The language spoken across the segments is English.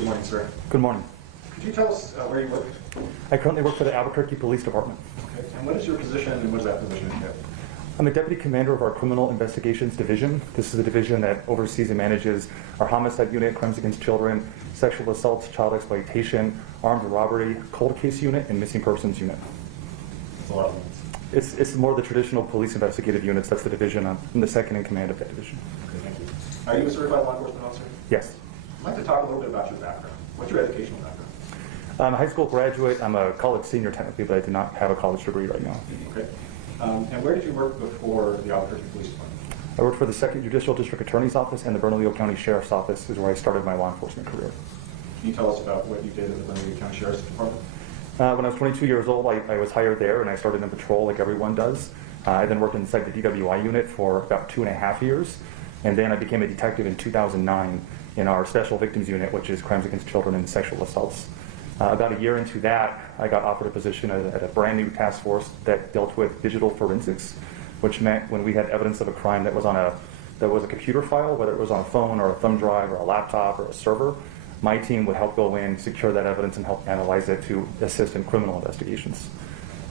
Good morning, sir. Good morning. Could you tell us where you work? I currently work for the Albuquerque Police Department. Okay. And what is your position, and what does that position entail? I'm a deputy commander of our Criminal Investigations Division. This is a division that oversees and manages our homicide unit, crimes against children, sexual assaults, child exploitation, armed robbery, cold case unit, and missing persons unit. That's a lot of things. It's more the traditional police investigative units. That's the division. I'm the second in command of that division. Okay, thank you. Are you a certified law enforcement officer? Yes. I'd like to talk a little bit about your background. What's your educational background? I'm a high school graduate. I'm a college senior technically, but I do not have a college degree right now. Okay. And where did you work before the Albuquerque Police Department? I worked for the 2nd Judicial District Attorney's Office and the Bernalillo County Sheriff's Office is where I started my law enforcement career. Can you tell us about what you did at the Bernalillo County Sheriff's Department? When I was 22 years old, I was hired there and I started in patrol like everyone does. I then worked inside the DWI unit for about 2.5 years. And then I became a detective in 2009 in our Special Victims Unit, which is crimes against children and sexual assaults. About a year into that, I got offered a position at a brand new task force that dealt with digital forensics, which meant when we had evidence of a crime that was a computer file, whether it was on a phone or a thumb drive or a laptop or a server, my team would help go in, secure that evidence, and help analyze it to assist in criminal investigations.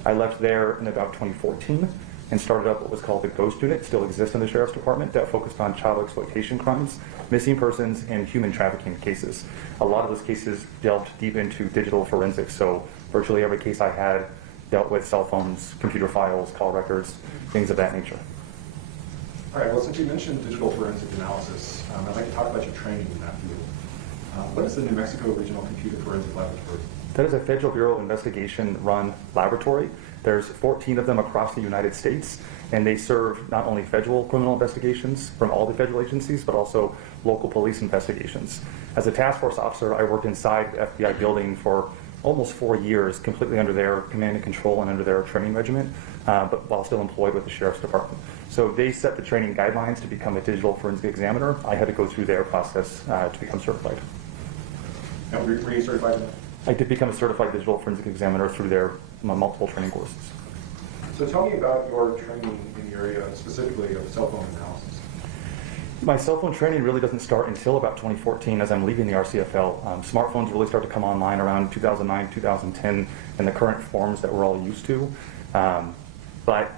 I left there in about 2014 and started up what was called the Ghost Unit, still exists in the Sheriff's Department, that focused on child exploitation crimes, missing persons, and human trafficking cases. A lot of those cases delved deep into digital forensics, so virtually every case I had dealt with cell phones, computer files, call records, things of that nature. All right, well, since you mentioned digital forensic analysis, I'd like to talk about your training in that field. What is the New Mexico Regional Computer Forensic Laboratory? That is a Federal Bureau of Investigation-run laboratory. There's 14 of them across the United States, and they serve not only federal criminal investigations from all the federal agencies, but also local police investigations. As a task force officer, I worked inside the FBI building for almost 4 years, completely under their command and control and under their training regiment, but while still employed with the Sheriff's Department. So they set the training guidelines to become a digital forensic examiner. I had to go through their process to become certified. And were you certified in that? I did become a certified digital forensic examiner through their multiple training courses. So tell me about your training in the area, specifically of cell phone analysis. My cell phone training really doesn't start until about 2014 as I'm leaving the RCFL. Smartphones really start to come online around 2009, 2010 in the current forms that we're all used to. But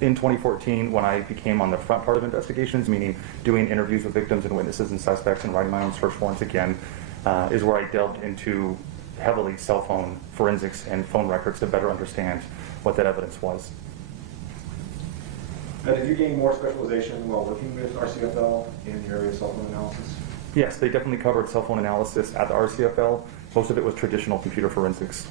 in 2014, when I became on the front part of investigations, meaning doing interviews with victims and witnesses and suspects and writing my own search warrants again, is where I delved into heavily cell phone forensics and phone records to better understand what that evidence was. Now, did you gain more specialization while working with RCFL in the area of cell phone analysis? Yes, they definitely covered cell phone analysis at the RCFL. Most of it was traditional computer forensics.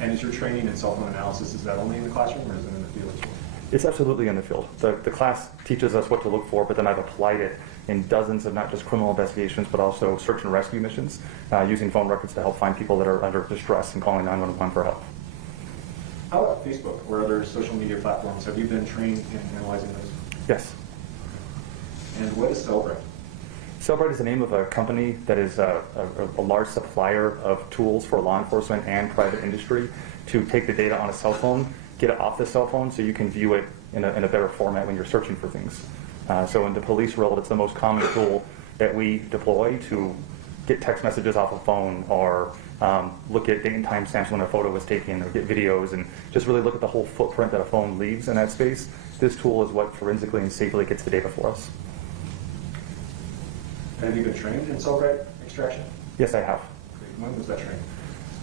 And is your training in cell phone analysis, is that only in the classroom or is it in the field as well? It's absolutely in the field. The class teaches us what to look for, but then I've applied it in dozens of not just criminal investigations, but also search and rescue missions, using phone records to help find people that are under distress and calling 911 for help. How about Facebook or other social media platforms? Have you been trained in analyzing those? Yes. And what is Cellbrite? Cellbrite is the name of a company that is a large supplier of tools for law enforcement and private industry to take the data on a cell phone, get it off the cell phone so you can view it in a better format when you're searching for things. So in the police world, it's the most common tool that we deploy to get text messages off a phone or look at date and time stamps when a photo was taken or get videos and just really look at the whole footprint that a phone leaves in that space. This tool is what forensically and safely gets the data for us. And have you been trained in Cellbrite extraction? Yes, I have. When was that training?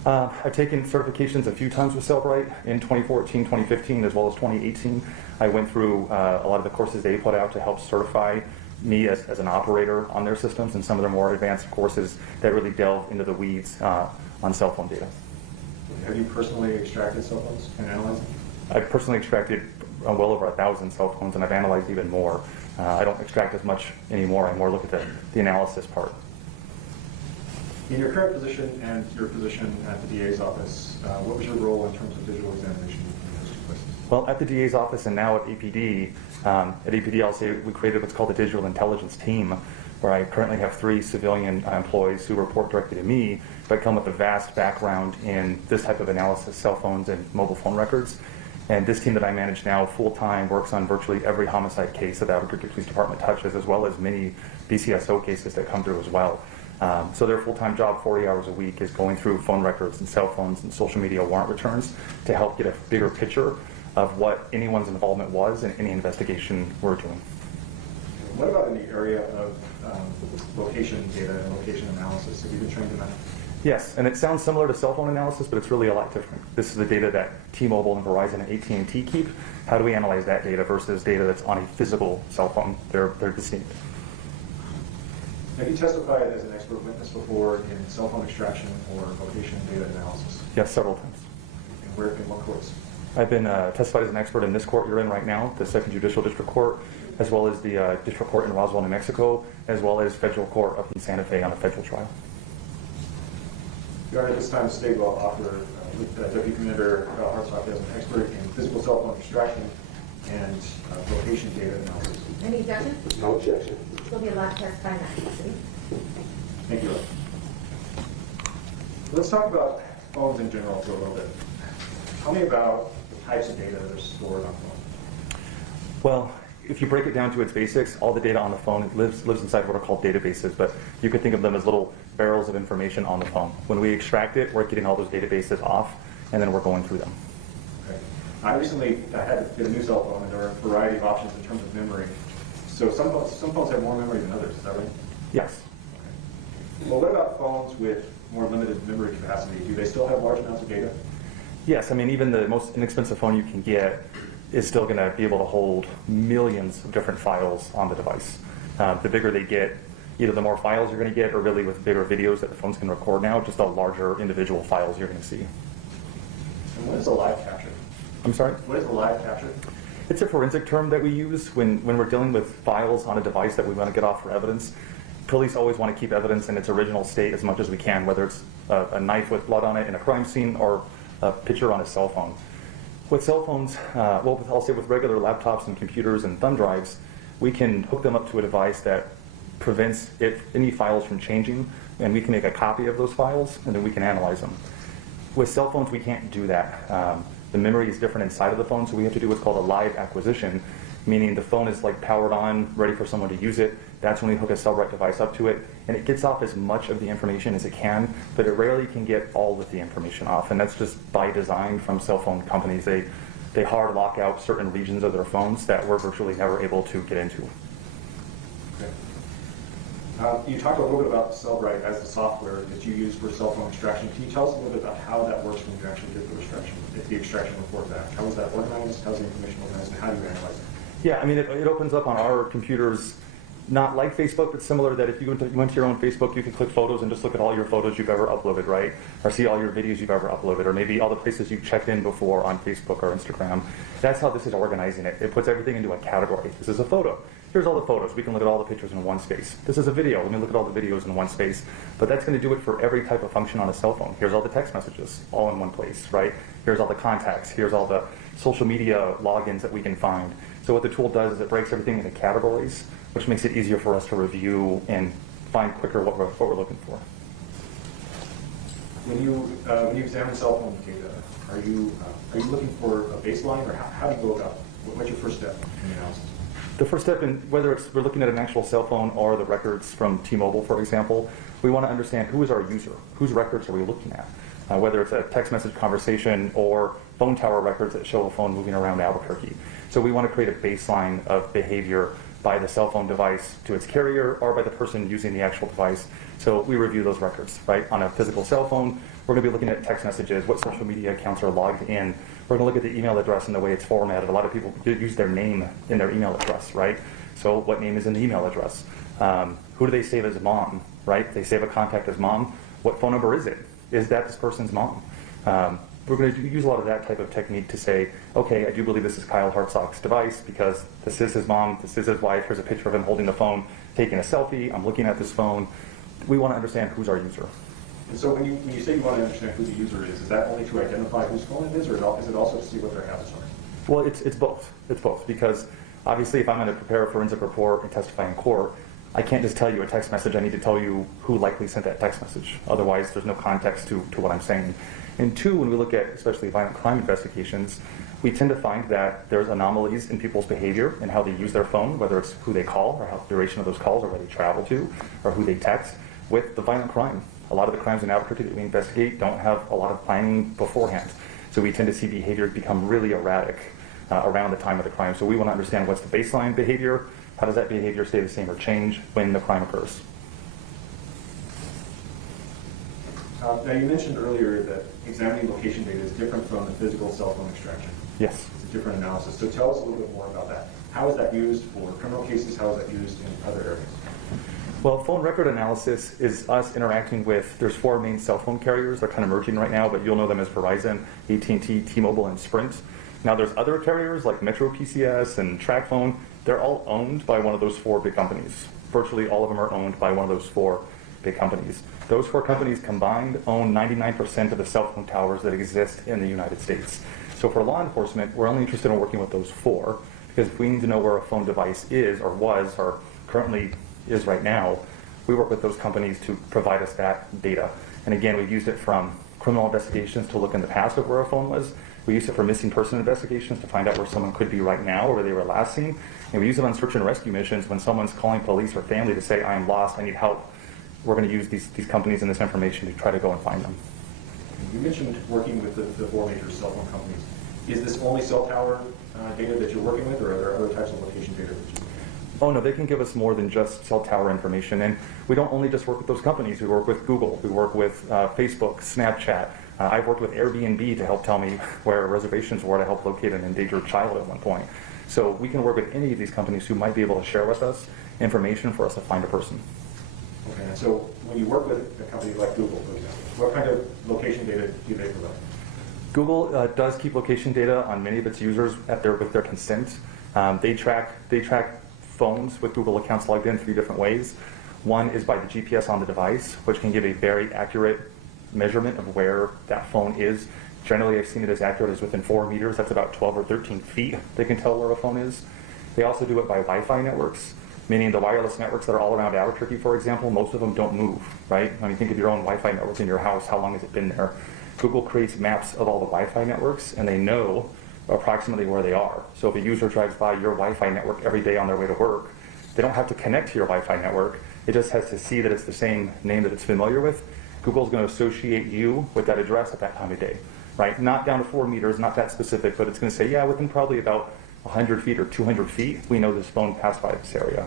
I've taken certifications a few times with Cellbrite in 2014, 2015, as well as 2018. I went through a lot of the courses they put out to help certify me as an operator on their systems and some of their more advanced courses that really delve into the weeds on cell phone data. Have you personally extracted cell phones and analyzed them? I've personally extracted well over 1,000 cell phones, and I've analyzed even more. I don't extract as much anymore. I more look at the analysis part. In your current position and your position at the DA's office, what was your role in terms of digital examination in those two places? Well, at the DA's office and now at APD, I'll say we created what's called the Digital Intelligence Team, where I currently have 3 civilian employees who report directly to me, but come with a vast background in this type of analysis, cell phones and mobile phone records. And this team that I manage now full-time works on virtually every homicide case that the Albuquerque Police Department touches, as well as many BCSO cases that come through as well. So their full-time job, 40 hours a week, is going through phone records and cell phones and social media warrant returns to help get a bigger picture of what anyone's involvement was in any investigation we're doing. What about in the area of location data and location analysis? Have you been trained in that? Yes, and it sounds similar to cell phone analysis, but it's really a lot different. This is the data that T-Mobile and Verizon and AT&T keep. How do we analyze that data versus data that's on a physical cell phone? They're distinct. Have you testified as an expert witness before in cell phone extraction or location data analysis? Yes, several times. And where, in what courts? I've been testified as an expert in this court you're in right now, the Second Judicial District Court, as well as the District Court in Roswell, New Mexico, as well as Federal Court up in Santa Fe on a federal trial. Your Honor, at this time, the state will offer Deputy Commander Hartsock as an expert in physical cell phone extraction and location data analysis. Any objection? No objection. You'll be allowed to testify in that capacity. Thank you, Your Honor. Let's talk about phones in general for a little bit. Tell me about the types of data that are stored on phones. Well, if you break it down to its basics, all the data on the phone lives inside what are called databases, but you could think of them as little barrels of information on the phone. When we extract it, we're getting all those databases off, and then we're going through them. Okay. I recently had to get a new cell phone, and there are a variety of options in terms of memory. So some phones have more memory than others, is that right? Yes. Okay. Well, what about phones with more limited memory capacity? Do they still have large amounts of data? Yes, I mean, even the most inexpensive phone you can get is still going to be able to hold millions of different files on the device. The bigger they get, either the more files you're going to get, or really with bigger videos that the phones can record now, just the larger individual files you're going to see. And what is a live capture? I'm sorry? What is a live capture? It's a forensic term that we use when we're dealing with files on a device that we want to get off for evidence. Police always want to keep evidence in its original state as much as we can, whether it's a knife with blood on it in a crime scene or a picture on a cell phone. With cell phones, well, I'll say with regular laptops and computers and thumb drives, we can hook them up to a device that prevents any files from changing, and we can make a copy of those files, and then we can analyze them. With cell phones, we can't do that. The memory is different inside of the phone, so we have to do what's called a live acquisition, meaning the phone is like powered on, ready for someone to use it. That's when we hook a Cellbrite device up to it, and it gets off as much of the information as it can, but it rarely can get all of the information off, and that's just by design from cell phone companies. They hard lock out certain regions of their phones that we're virtually never able to get into. Okay. You talked a little bit about the Cellbrite as the software that you use for cell phone extraction. Can you tell us a little bit about how that works when you actually get the extraction report back? How is that organized? How's the information organized? And how do you analyze it? Yeah, I mean, it opens up on our computers, not like Facebook, but similar, that if you went to your own Facebook, you could click photos and just look at all your photos you've ever uploaded, right? Or see all your videos you've ever uploaded, or maybe all the places you've checked in before on Facebook or Instagram. That's how this is organizing it. It puts everything into a category. This is a photo. Here's all the photos. We can look at all the pictures in one space. This is a video. Let me look at all the videos in one space. But that's going to do it for every type of function on a cell phone. Here's all the text messages, all in one place, right? Here's all the contacts. Here's all the social media logins that we can find. So what the tool does is it breaks everything into categories, which makes it easier for us to review and find quicker what we're looking for. When you examine cell phone data, are you looking for a baseline, or how do you go about it? What's your first step in the analysis? The first step, in whether we're looking at an actual cell phone or the records from T-Mobile, for example, we want to understand who is our user, whose records are we looking at, whether it's a text message conversation or phone tower records that show a phone moving around Albuquerque. So we want to create a baseline of behavior by the cell phone device to its carrier or by the person using the actual device. So we review those records, right? On a physical cell phone, we're going to be looking at text messages, what social media accounts are logged in. We're going to look at the email address and the way it's formatted. A lot of people use their name in their email address, right? So what name is in the email address? Who do they save as mom, right? They save a contact as mom. What phone number is it? Is that this person's mom? We're going to use a lot of that type of technique to say, okay, I do believe this is Kyle Hartsock's device because this is his mom, this is his wife, here's a picture of him holding the phone, taking a selfie, I'm looking at this phone. We want to understand who's our user. And so when you say you want to understand who the user is that only to identify whose phone it is, or is it also to see what their habits are? Well, it's both. It's both, because obviously if I'm going to prepare a forensic report and testify in court, I can't just tell you a text message. I need to tell you who likely sent that text message. Otherwise, there's no context to what I'm saying. And two, when we look at especially violent crime investigations, we tend to find that there's anomalies in people's behavior and how they use their phone, whether it's who they call or how the duration of those calls or where they travel to or who they text. with the violent crime. A lot of the crimes in Albuquerque that we investigate don't have a lot of planning beforehand. So we tend to see behaviors become really erratic around the time of the crime. So we want to understand what's the baseline behavior, how does that behavior stay the same or change when the crime occurs. Now you mentioned earlier that examining location data is different from the physical cell phone extraction. Yes. It's a different analysis. So tell us a little bit more about that. How is that used for criminal cases? How is that used in other areas? Well, phone record analysis is us interacting with, there's 4 main cell phone carriers. They're kind of merging right now, but you'll know them as Verizon, AT&T, T-Mobile, and Sprint. Now there's other carriers like Metro PCS and TracFone. They're all owned by one of those 4 big companies. Virtually all of them are owned by one of those 4 big companies. Those 4 companies combined own 99% of the cell phone towers that exist in the United States. So for law enforcement, we're only interested in working with those 4, because if we need to know where a phone device is or was or currently is right now, we work with those companies to provide us that data. And again, we've used it from criminal investigations to look in the past of where a phone was. We use it for missing person investigations to find out where someone could be right now or where they were last seen. And we use it on search and rescue missions when someone's calling police or family to say, I'm lost, I need help. We're going to use these companies and this information to try to go and find them. You mentioned working with the 4 major cell phone companies. Is this only cell tower data that you're working with, or are there other types of location data that you? Oh no, they can give us more than just cell tower information. And we don't only just work with those companies. We work with Google. We work with Facebook, Snapchat. I've worked with Airbnb to help tell me where reservations were to help locate an endangered child at one point. So we can work with any of these companies who might be able to share with us information for us to find a person. Okay, and so when you work with a company like Google, for example, what kind of location data do they provide? Google does keep location data on many of its users with their consent. They track phones with Google accounts logged in 3 different ways. One is by the GPS on the device, which can give a very accurate measurement of where that phone is. Generally, I've seen it as accurate as within 4 meters. That's about 12 or 13 feet. They can tell where a phone is. They also do it by Wi-Fi networks, meaning the wireless networks that are all around Albuquerque, for example, most of them don't move, right? When you think of your own Wi-Fi network in your house, how long has it been there? Google creates maps of all the Wi-Fi networks, and they know approximately where they are. So if a user drives by your Wi-Fi network every day on their way to work, they don't have to connect to your Wi-Fi network. It just has to see that it's the same name that it's familiar with. Google's going to associate you with that address at that time of day, right? Not down to 4 meters, not that specific, but it's going to say, yeah, within probably about 100 feet or 200 feet, we know this phone passed by this area.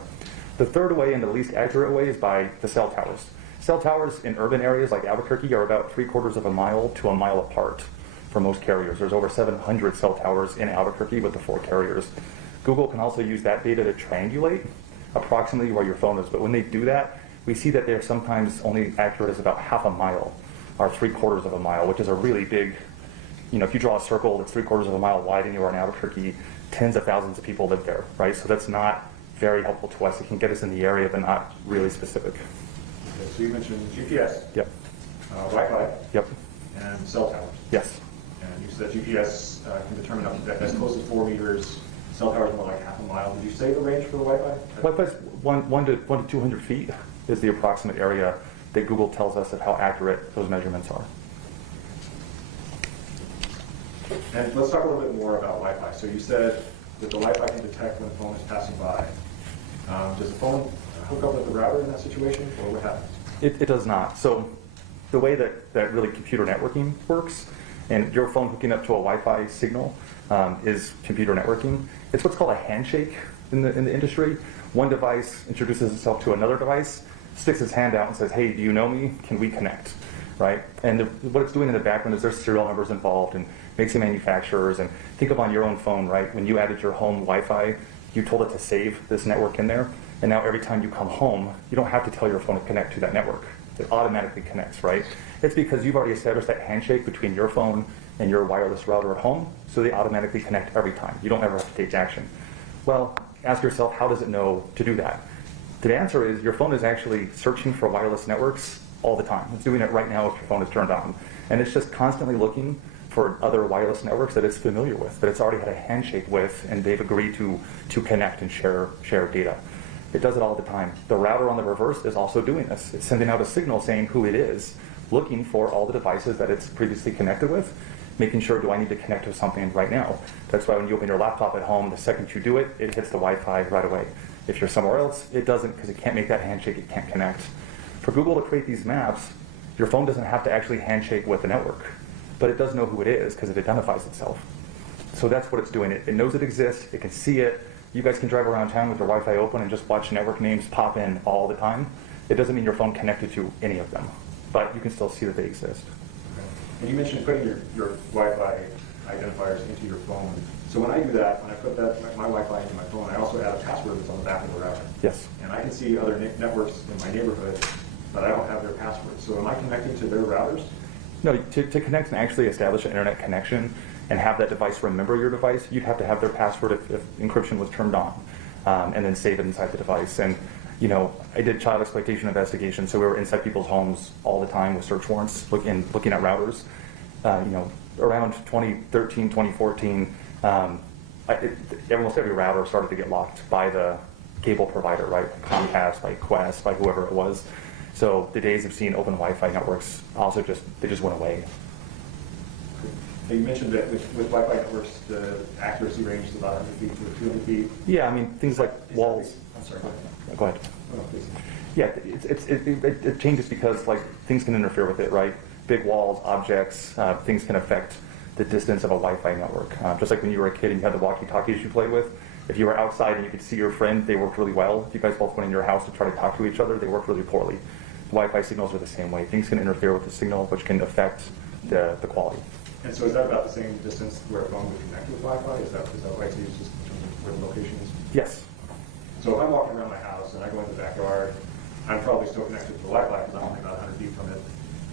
The third way and the least accurate way is by the cell towers. Cell towers in urban areas like Albuquerque are about 3/4 of a mile to a mile apart for most carriers. There's over 700 cell towers in Albuquerque with the 4 carriers. Google can also use that data to triangulate approximately where your phone is. But when they do that, we see that they're sometimes only accurate as about half a mile or 3/4 of a mile, which is a really big, if you draw a circle that's 3/4 of a mile wide anywhere in Albuquerque, tens of thousands of people live there, right? So that's not very helpful to us. It can get us in the area, but not really specific. Okay, so you mentioned GPS, Yep. Wi-Fi, Yep. and cell towers. Yes. And you said GPS can determine up to as close as 4 meters. Cell towers more like half a mile. Did you say the range for the Wi-Fi? Wi-Fi's 1 to 200 feet is the approximate area that Google tells us of how accurate those measurements are. And let's talk a little bit more about Wi-Fi. So you said that the Wi-Fi can detect when a phone is passing by. Does the phone hook up with the router in that situation, or what happens? It does not. So the way that really computer networking works, and your phone hooking up to a Wi-Fi signal is computer networking. It's what's called a handshake in the industry. One device introduces itself to another device, sticks its hand out and says, hey, do you know me? Can we connect? Right? And what it's doing in the background is there's serial numbers involved and makes manufacturers. And think of on your own phone, right? When you added your home Wi-Fi, you told it to save this network in there. And now every time you come home, you don't have to tell your phone to connect to that network. It automatically connects, right? It's because you've already established that handshake between your phone and your wireless router at home, so they automatically connect every time. You don't ever have to take action. Well, ask yourself, how does it know to do that? The answer is your phone is actually searching for wireless networks all the time. It's doing it right now if your phone is turned on. And it's just constantly looking for other wireless networks that it's familiar with, that it's already had a handshake with, and they've agreed to connect and share data. It does it all the time. The router on the reverse is also doing this. It's sending out a signal saying who it is, looking for all the devices that it's previously connected with, making sure, do I need to connect to something right now? That's why when you open your laptop at home, the second you do it, it hits the Wi-Fi right away. If you're somewhere else, it doesn't, because it can't make that handshake, it can't connect. For Google to create these maps, your phone doesn't have to actually handshake with the network, but it does know who it is because it identifies itself. So that's what it's doing. It knows it exists, it can see it. You guys can drive around town with your Wi-Fi open and just watch network names pop in all the time. It doesn't mean your phone connected to any of them, but you can still see that they exist. Okay. And you mentioned putting your Wi-Fi identifiers into your phone. So when I do that, when I put my Wi-Fi into my phone, I also add a password that's on the back of the router. Yes. And I can see other networks in my neighborhood, but I don't have their password. So am I connecting to their routers? No, to connect and actually establish an internet connection and have that device remember your device, you'd have to have their password if encryption was turned on, and then save it inside the device. And you know, I did child exploitation investigations, so we were inside people's homes all the time with search warrants, looking at routers. You know, around 2013, 2014, almost every router started to get locked by the cable provider, right? By Comcast, by Qwest, by whoever it was. So the days of seeing open Wi-Fi networks also just went away. You mentioned that with Wi-Fi networks, the accuracy range is about 100 feet to 200 feet. Yeah, I mean, things like walls. I'm sorry. Go ahead. Oh, no, please. Yeah, it changes because like things can interfere with it, right? Big walls, objects, things can affect the distance of a Wi-Fi network. Just like when you were a kid and you had the walkie-talkies you played with. If you were outside and you could see your friend, they worked really well. If you guys both went in your house to try to talk to each other, they worked really poorly. Wi-Fi signals are the same way. Things can interfere with the signal, which can affect the quality. And so is that about the same distance where a phone would connect with Wi-Fi? Is that right to use just in terms of where the location is? Yes. So if I'm walking around my house and I go in the backyard, I'm probably still connected to the Wi-Fi because I'm only about 100 feet from it.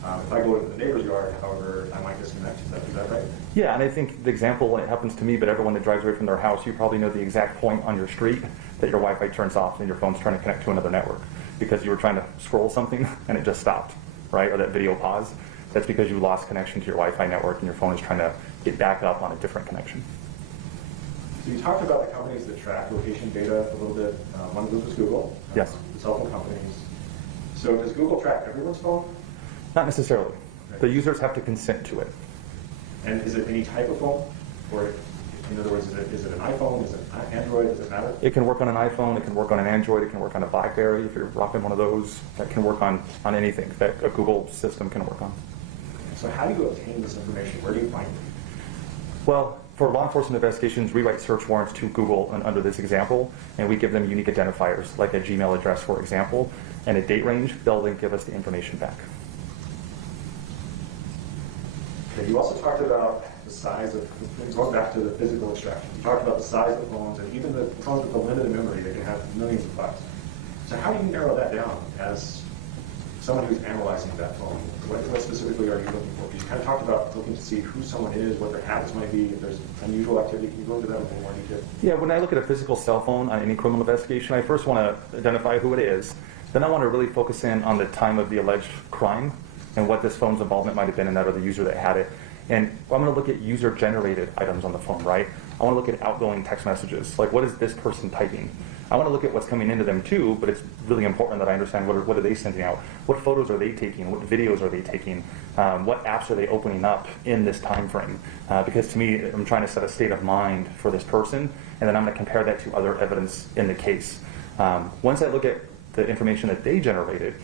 If I go to the neighbor's yard, however, I might disconnect. Is that right? Yeah, and I think the example, it happens to me, but everyone that drives away from their house, you probably know the exact point on your street that your Wi-Fi turns off and your phone's trying to connect to another network because you were trying to scroll something and it just stopped, right? Or that video paused. That's because you lost connection to your Wi-Fi network and your phone is trying to get back up on a different connection. So you talked about the companies that track location data a little bit. One of those was Google. Yes. The cell phone companies. So does Google track everyone's phone? Not necessarily. Okay. The users have to consent to it. And is it any type of phone? Or in other words, is it an iPhone? Is it Android? Does it matter? It can work on an iPhone, it can work on an Android, it can work on a BlackBerry if you're rocking one of those. That can work on anything that a Google system can work on. So how do you obtain this information? Where do you find it? Well, for law enforcement investigations, we write search warrants to Google under this example, and we give them unique identifiers, like a Gmail address, for example, and a date range. They'll then give us the information back. Okay, you also talked about the size of, going back to the physical extraction, you talked about the size of the phones, and even the phones with a limited memory, they can have millions of files. So how do you narrow that down as someone who's analyzing that phone? What specifically are you looking for? Because you kind of talked about looking to see who someone is, what their habits might be, if there's unusual activity. Can you go into that with more detail? Yeah, when I look at a physical cell phone on any criminal investigation, I first want to identify who it is. Then I want to really focus in on the time of the alleged crime and what this phone's involvement might have been in that or the user that had it. And I'm going to look at user-generated items on the phone, right? I want to look at outgoing text messages. Like, what is this person typing? I want to look at what's coming into them too, but it's really important that I understand what are they sending out? What photos are they taking? What videos are they taking? What apps are they opening up in this time frame? Because to me, I'm trying to set a state of mind for this person, and then I'm going to compare that to other evidence in the case. Once I look at the information that they generated,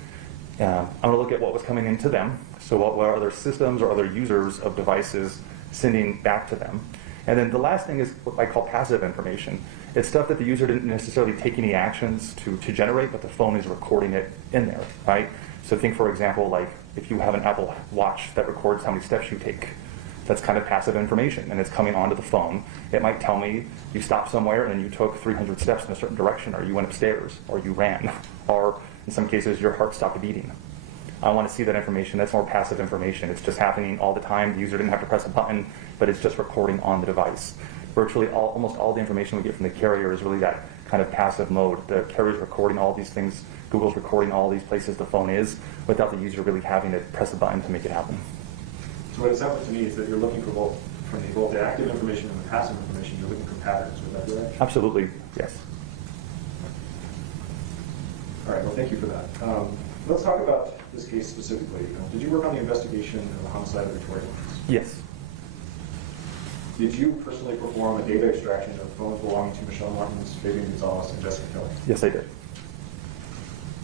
I'm going to look at what was coming into them. So what were other systems or other users of devices sending back to them? And then the last thing is what I call passive information. It's stuff that the user didn't necessarily take any actions to generate, but the phone is recording it in there, right? So think, for example, like if you have an Apple Watch that records how many steps you take, that's kind of passive information, and it's coming onto the phone. It might tell me you stopped somewhere and you took 300 steps in a certain direction, or you went upstairs, or you ran, or in some cases your heart stopped beating. I want to see that information. That's more passive information. It's just happening all the time. The user didn't have to press a button, but it's just recording on the device. Virtually almost all the information we get from the carrier is really that kind of passive mode. The carrier's recording all these things. Google's recording all these places the phone is without the user really having to press a button to make it happen. So what it sounds like to me is that you're looking for both the active information and the passive information. You're looking for patterns. Would that be right? Absolutely, yes. All right. Well, thank you for that. Let's talk about this case specifically. Did you work on the investigation of the homicide of Victoria Martens? Yes. Did you personally perform a data extraction of phones belonging to Michelle Martens, Fabian Gonzales, and Jessica Kelley? Yes, I did.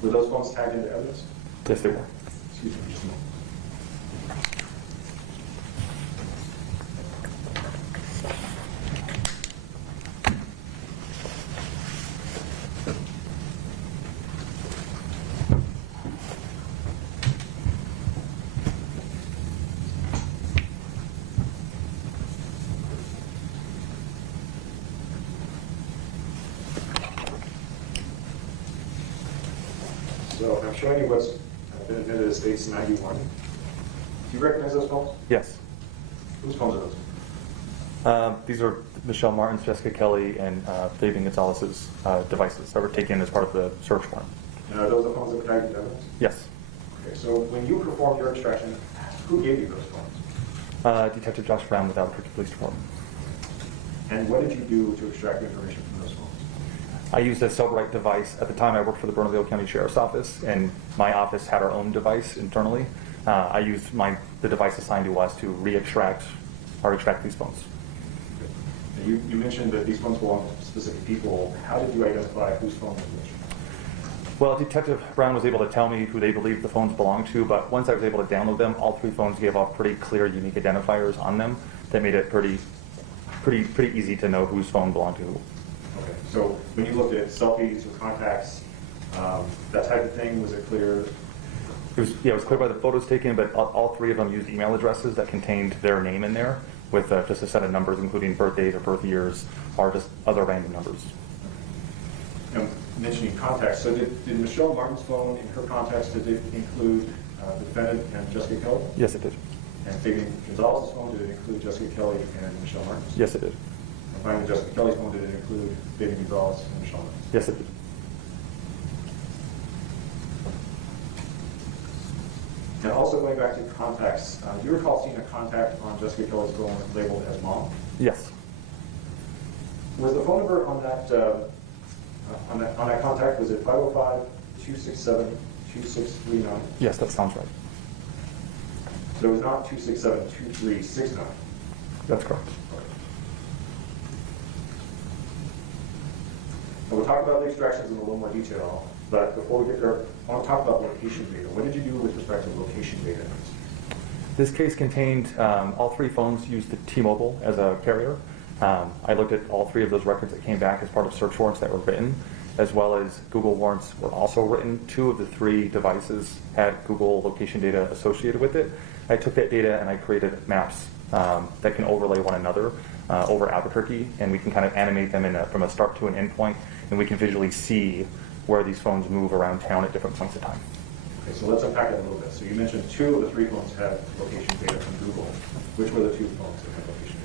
Were those phones tagged into evidence? Yes, they were. Excuse me, just a moment. So I'm showing you what's been admitted as dates 91. Do you recognize those phones? Yes. Whose phones are those? These are Michelle Martens, Jessica Kelley, and Fabian Gonzales' devices that were taken as part of the search warrant. And are those the phones that were tagged with evidence? Yes. Okay, so when you performed your extraction, who gave you those phones? Detective Josh Brown with Albuquerque Police Department. And what did you do to extract information from those phones? I used a Cellbrite device. At the time, I worked for the Bernalillo County Sheriff's Office, and my office had our own device internally. I used the device assigned to us to re-extract or extract these phones. And you mentioned that these phones belong to specific people. How did you identify whose phone was which? Well, Detective Brown was able to tell me who they believed the phones belonged to, but once I was able to download them, all three phones gave off pretty clear, unique identifiers on them that made it pretty easy to know whose phone belonged to who. Okay, so when you looked at selfies or contacts, that type of thing, was it clear? It was clear by the photos taken, but all three of them used email addresses that contained their name in there with just a set of numbers, including birthdays or birth years, or just other random numbers. And mentioning contacts, so did Michelle Martens' phone in her contacts, did it include the defendant and Jessica Kelley? Yes, it did. And Fabian Gonzales' phone, did it include Jessica Kelley and Michelle Martens? Yes, it did. And finally, Jessica Kelley's phone, did it include Fabian Gonzales and Michelle Martens? Yes, it did. And also going back to contacts, do you recall seeing a contact on Jessica Kelley's phone labeled as mom? Yes. Was the phone number on that contact, was it 505-267-2639? Yes, that sounds right. So it was not 267-2369. That's correct. And we'll talk about the extractions in a little more detail, but before we get there, I want to talk about location data. What did you do with respect to location data? This case contained all three phones used the T-Mobile as a carrier. I looked at all three of those records that came back as part of search warrants that were written, as well as Google warrants were also written. 2 of the 3 devices had Google location data associated with it. I took that data and I created maps that can overlay one another over Albuquerque, and we can kind of animate them from a start to an end point, and we can visually see where these phones move around town at different points of time. Okay, so let's unpack that a little bit. So you mentioned 2 of the 3 phones had location data from Google. Which were the 2 phones that had location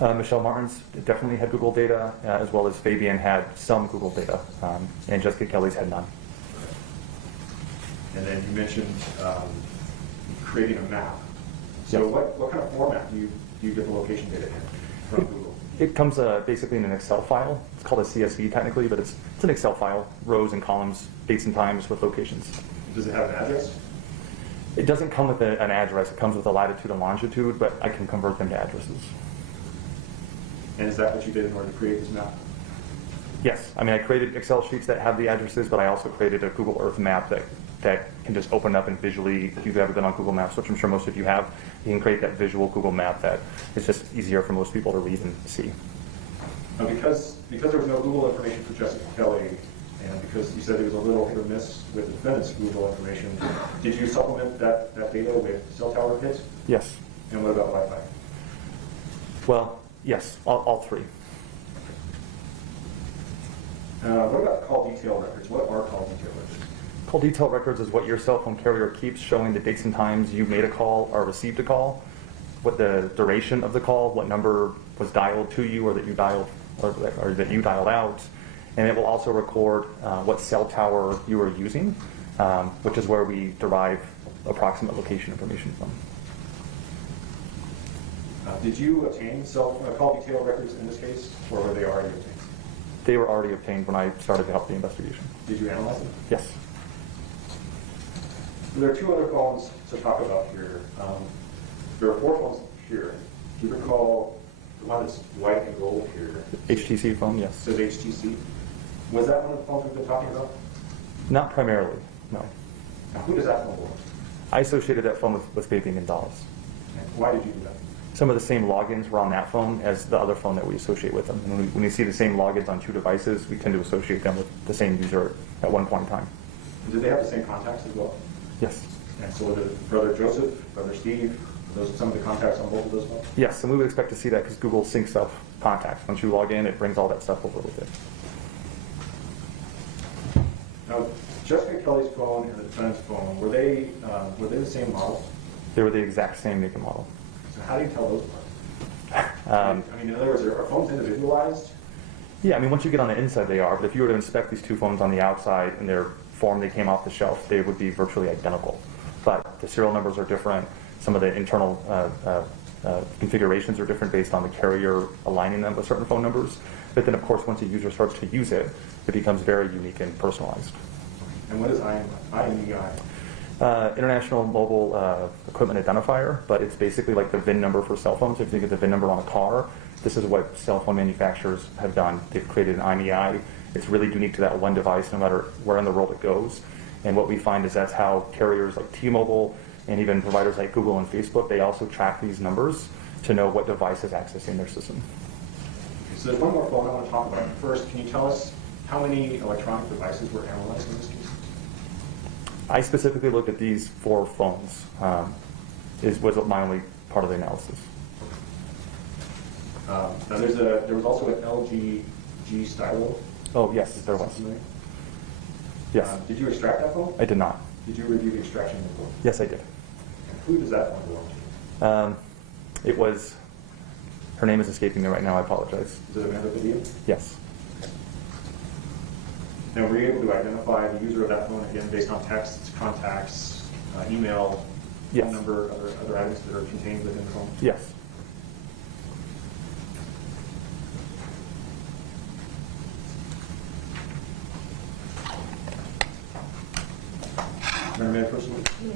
data? Michelle Martens definitely had Google data, as well as Fabian had some Google data, and Jessica Kelley's had none. And then you mentioned creating a map. So Yes. what kind of format do you get the location data in from Google? It comes basically in an Excel file. It's called a CSV technically, but it's an Excel file, rows and columns, dates and times with locations. Does it have an address? It doesn't come with an address. It comes with a latitude and longitude, but I can convert them to addresses. And is that what you did in order to create this map? Yes. I mean, I created Excel sheets that have the addresses, but I also created a Google Earth map that can just open up and visually, if you've ever been on Google Maps, which I'm sure most of you have, you can create that visual Google map that is just easier for most people to read and see. Now, because there was no Google information for Jessica Kelley, and because you said it was a little hit or miss with the defendant's Google information, did you supplement that data with cell tower hits? Yes. And what about Wi-Fi? Well, yes, all 3. What about call detail records? What are call detail records? Call detail records is what your cell phone carrier keeps, showing the dates and times you made a call or received a call, what the duration of the call, what number was dialed to you or that you dialed or that you dialed out, and it will also record what cell tower you were using, which is where we derive approximate location information from. Did you obtain call detail records in this case, or were they already obtained? They were already obtained when I started to help the investigation. Did you analyze them? Yes. There are 2 other phones to talk about here. There are 4 phones here. Do you recall the one that's white and gold here? HTC phone, yes. Says HTC. Was that one of the phones we've been talking about? Not primarily, no. Now, who does that phone belong to? I associated that phone with Fabian Gonzales. And why did you do that? Some of the same logins were on that phone as the other phone that we associate with them. And when we see the same logins on two devices, we tend to associate them with the same user at one point in time. And did they have the same contacts as well? Yes. And so were Brother Joseph, Brother Steve, those some of the contacts on both of those phones? Yes, and we would expect to see that because Google syncs up contacts. Once you log in, it brings all that stuff over with it. Now, Jessica Kelley's phone and the defendant's phone, were they the same model? They were the exact same make and model. So how do you tell those apart? I mean, in other words, are phones individualized? Yeah, I mean, once you get on the inside, they are. But if you were to inspect these two phones on the outside in their form they came off the shelf, they would be virtually identical. But the serial numbers are different. Some of the internal configurations are different based on the carrier aligning them with certain phone numbers. But then, of course, once a user starts to use it, it becomes very unique and personalized. And what is IMEI? International Mobile Equipment Identifier, but it's basically like the VIN number for cell phones. If you think of the VIN number on a car, this is what cell phone manufacturers have done. They've created an IMEI. It's really unique to that one device, no matter where in the world it goes. And what we find is that's how carriers like T-Mobile and even providers like Google and Facebook, they also track these numbers to know what device is accessing their system. So there's one more phone I want to talk about. First, can you tell us how many electronic devices were analyzed in this case? I specifically looked at these 4 phones, was my only part of the analysis. Now there was also an LG G stylo. Oh, yes, there was. Yes. Did you extract that phone? I did not. Did you review the extraction report? Yes, I did. And who does that phone belong to? It was, her name is escaping me right now, I apologize. Does it have a video? Yes. Now, were you able to identify the user of that phone, again, based on texts, contacts, email, Yes. phone number, other items that are contained within the phone? Yes. Remember that person? Yes.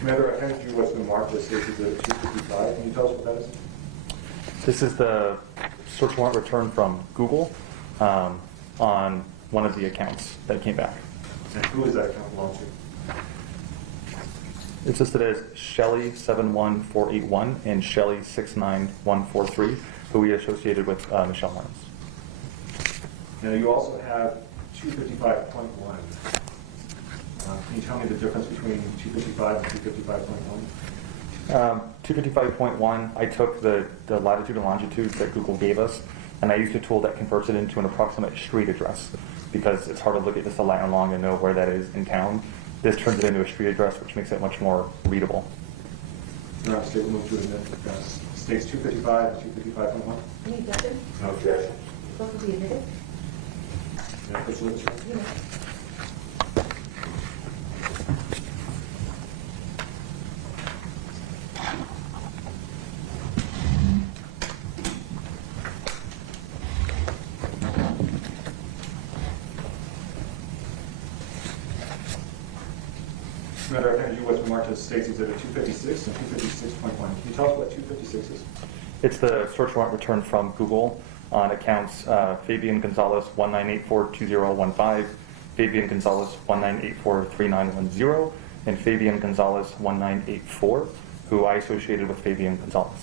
Commander, I handed you what's been marked as Exhibit 255. Can you tell us what that is? This is the search warrant return from Google on one of the accounts that came back. And who is that account belong to? It's listed as Shelley71481 and Shelley69143, who we associated with Michelle Martens. Now, you also have 255.1. Can you tell me the difference between 255 and 255.1? 255.1, I took the latitude and longitude that Google gave us, and I used a tool that converts it into an approximate street address, because it's hard to look at just a lat and long and know where that is in town. This turns it into a street address, which makes it much more readable. Your Honor, state will move to admit states 255 and 255.1. Any objection? No objection. Both will be admitted? May I put you in, sir? You may. Commander, I handed you what's been marked as States Exhibit 256 and 256.1. Can you tell us what 256 is? It's the search warrant return from Google on accounts Fabian Gonzales 19842015, Fabian Gonzales 19843910, and Fabian Gonzales 1984, who I associated with Fabian Gonzales.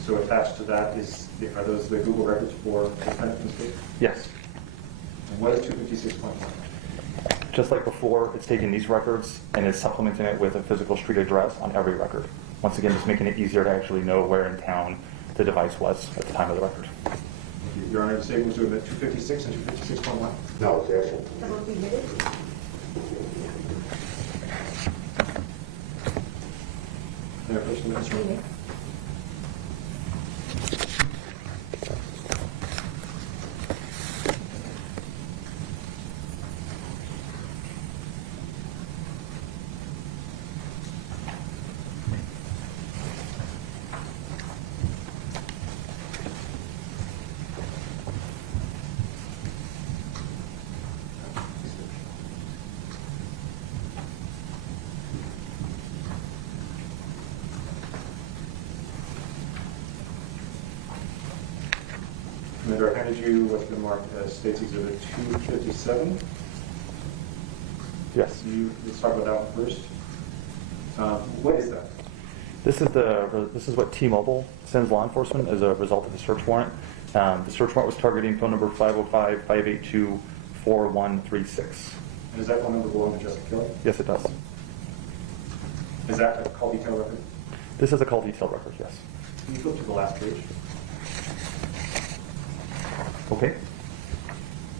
So attached to that are those the Google records for the defendant in this case? Yes. And what is 256.1? Just like before, it's taking these records and is supplementing it with a physical street address on every record. Once again, just making it easier to actually know where in town the device was at the time of the record. Your Honor, the state moves to admit 256 and 256.1. No objection. So both be admitted? May I approach the witness, Your You Honor? may. Commander, I handed you what's been marked as State's Exhibit 257. Yes. Let's talk about that one first. What is that? This is what T-Mobile sends law enforcement as a result of the search warrant. The search warrant was targeting phone number 505-582-4136. And does that phone number belong to Jessica Kelley? Yes, it does. Is that a call detail record? This is a call detail record, yes. Can you flip to the last page? Okay.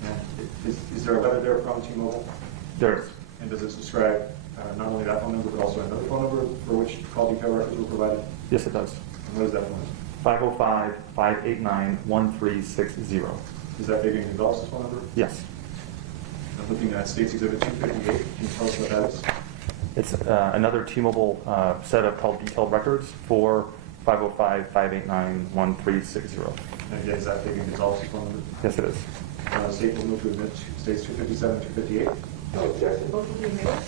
And is there a letter there from T-Mobile? There is. And does it describe not only that phone number, but also another phone number for which call detail records were provided? Yes, it does. And what is that phone number? 505-589-1360. Is that Fabian Gonzales' phone number? Yes. I'm looking at State's Exhibit 258. Can you tell us what that is? It's another T-Mobile set of call detailed records for 505-589-1360. And again, is that Fabian Gonzales' phone number? Yes, it is. State will move to admit States 257 and 258. No objection. Both will be admitted.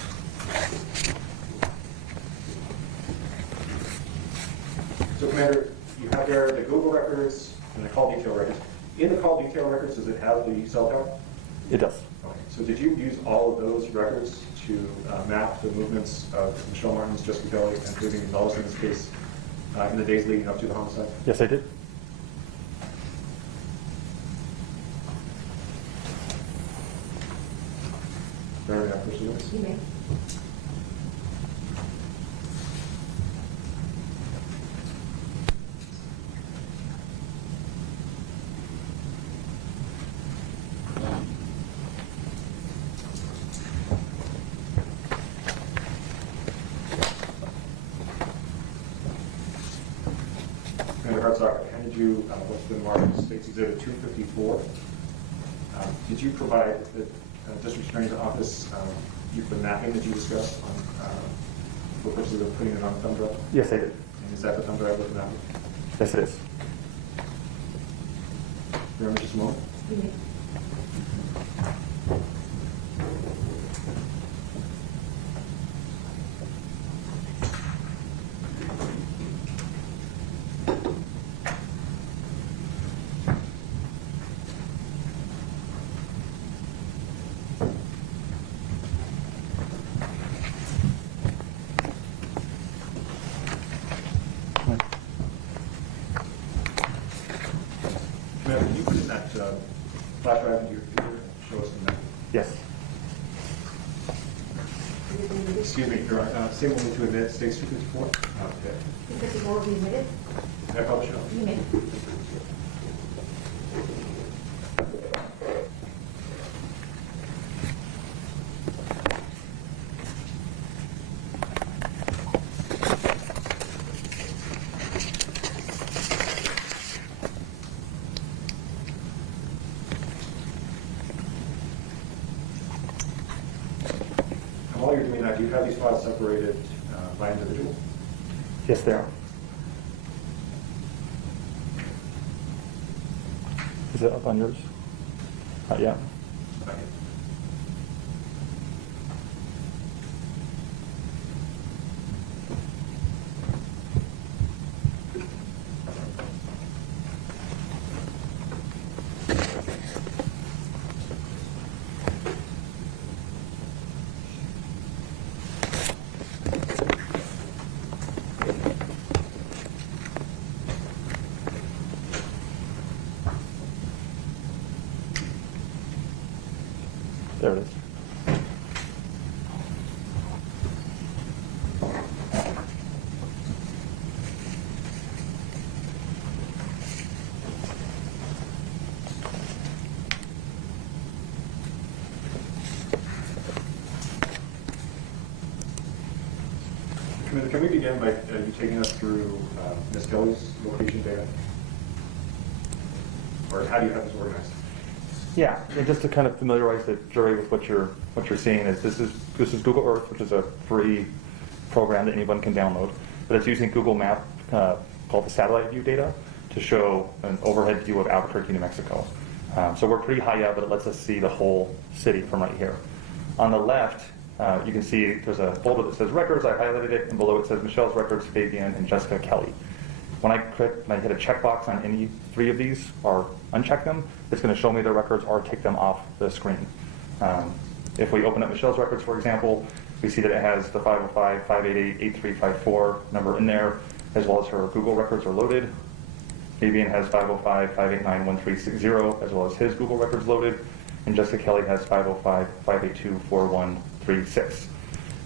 So, Commander, you have there the Google records and the call detail records. In the call detail records, does it have the cell tower? It does. Okay. So did you use all of those records to map the movements of Michelle Martens, Jessica Kelley, and Fabian Gonzales in this case in the days leading up to the homicide? Yes, I did. Very good. Proceedings. You may. Commander Hartsock, I handed you what's been marked as State's Exhibit 254. Did you provide the District Attorney's Office the mapping that you discussed on, for purposes of putting it on a thumb drive? Yes, I did. And is that the thumb drive with the mapping? Yes, it is. Remember just a moment? You may. Commander, can you put in that flash drive into your computer and show us the map? Yes. Excuse me, Your Honor, same only to admit States 254? Okay. 254 will be admitted. Can I publish it? You may. And while you're doing that, do you have these files separated by individual? Yes, they are. Is it up on yours? Not yet. Okay. There it is. Commander, can we begin by you taking us through Ms. Kelley's location data? Or how do you have this organized? Yeah, and just to kind of familiarize the jury with what you're seeing is this is Google Earth, which is a free program that anyone can download, but it's using Google Map called the satellite view data to show an overhead view of Albuquerque, New Mexico. So we're pretty high up, but it lets us see the whole city from right here. On the left, you can see there's a folder that says records. I highlighted it, and below it says Michelle's records, Fabian and Jessica Kelley. When I hit a checkbox on any 3 of these or uncheck them, it's going to show me their records or take them off the screen. If we open up Michelle's records, for example, we see that it has the 505, 588, 8354 number in there, as well as her Google records are loaded. Fabian has 505, 589, 1360, as well as his Google records loaded. And Jessica Kelley has 505, 582, 4136.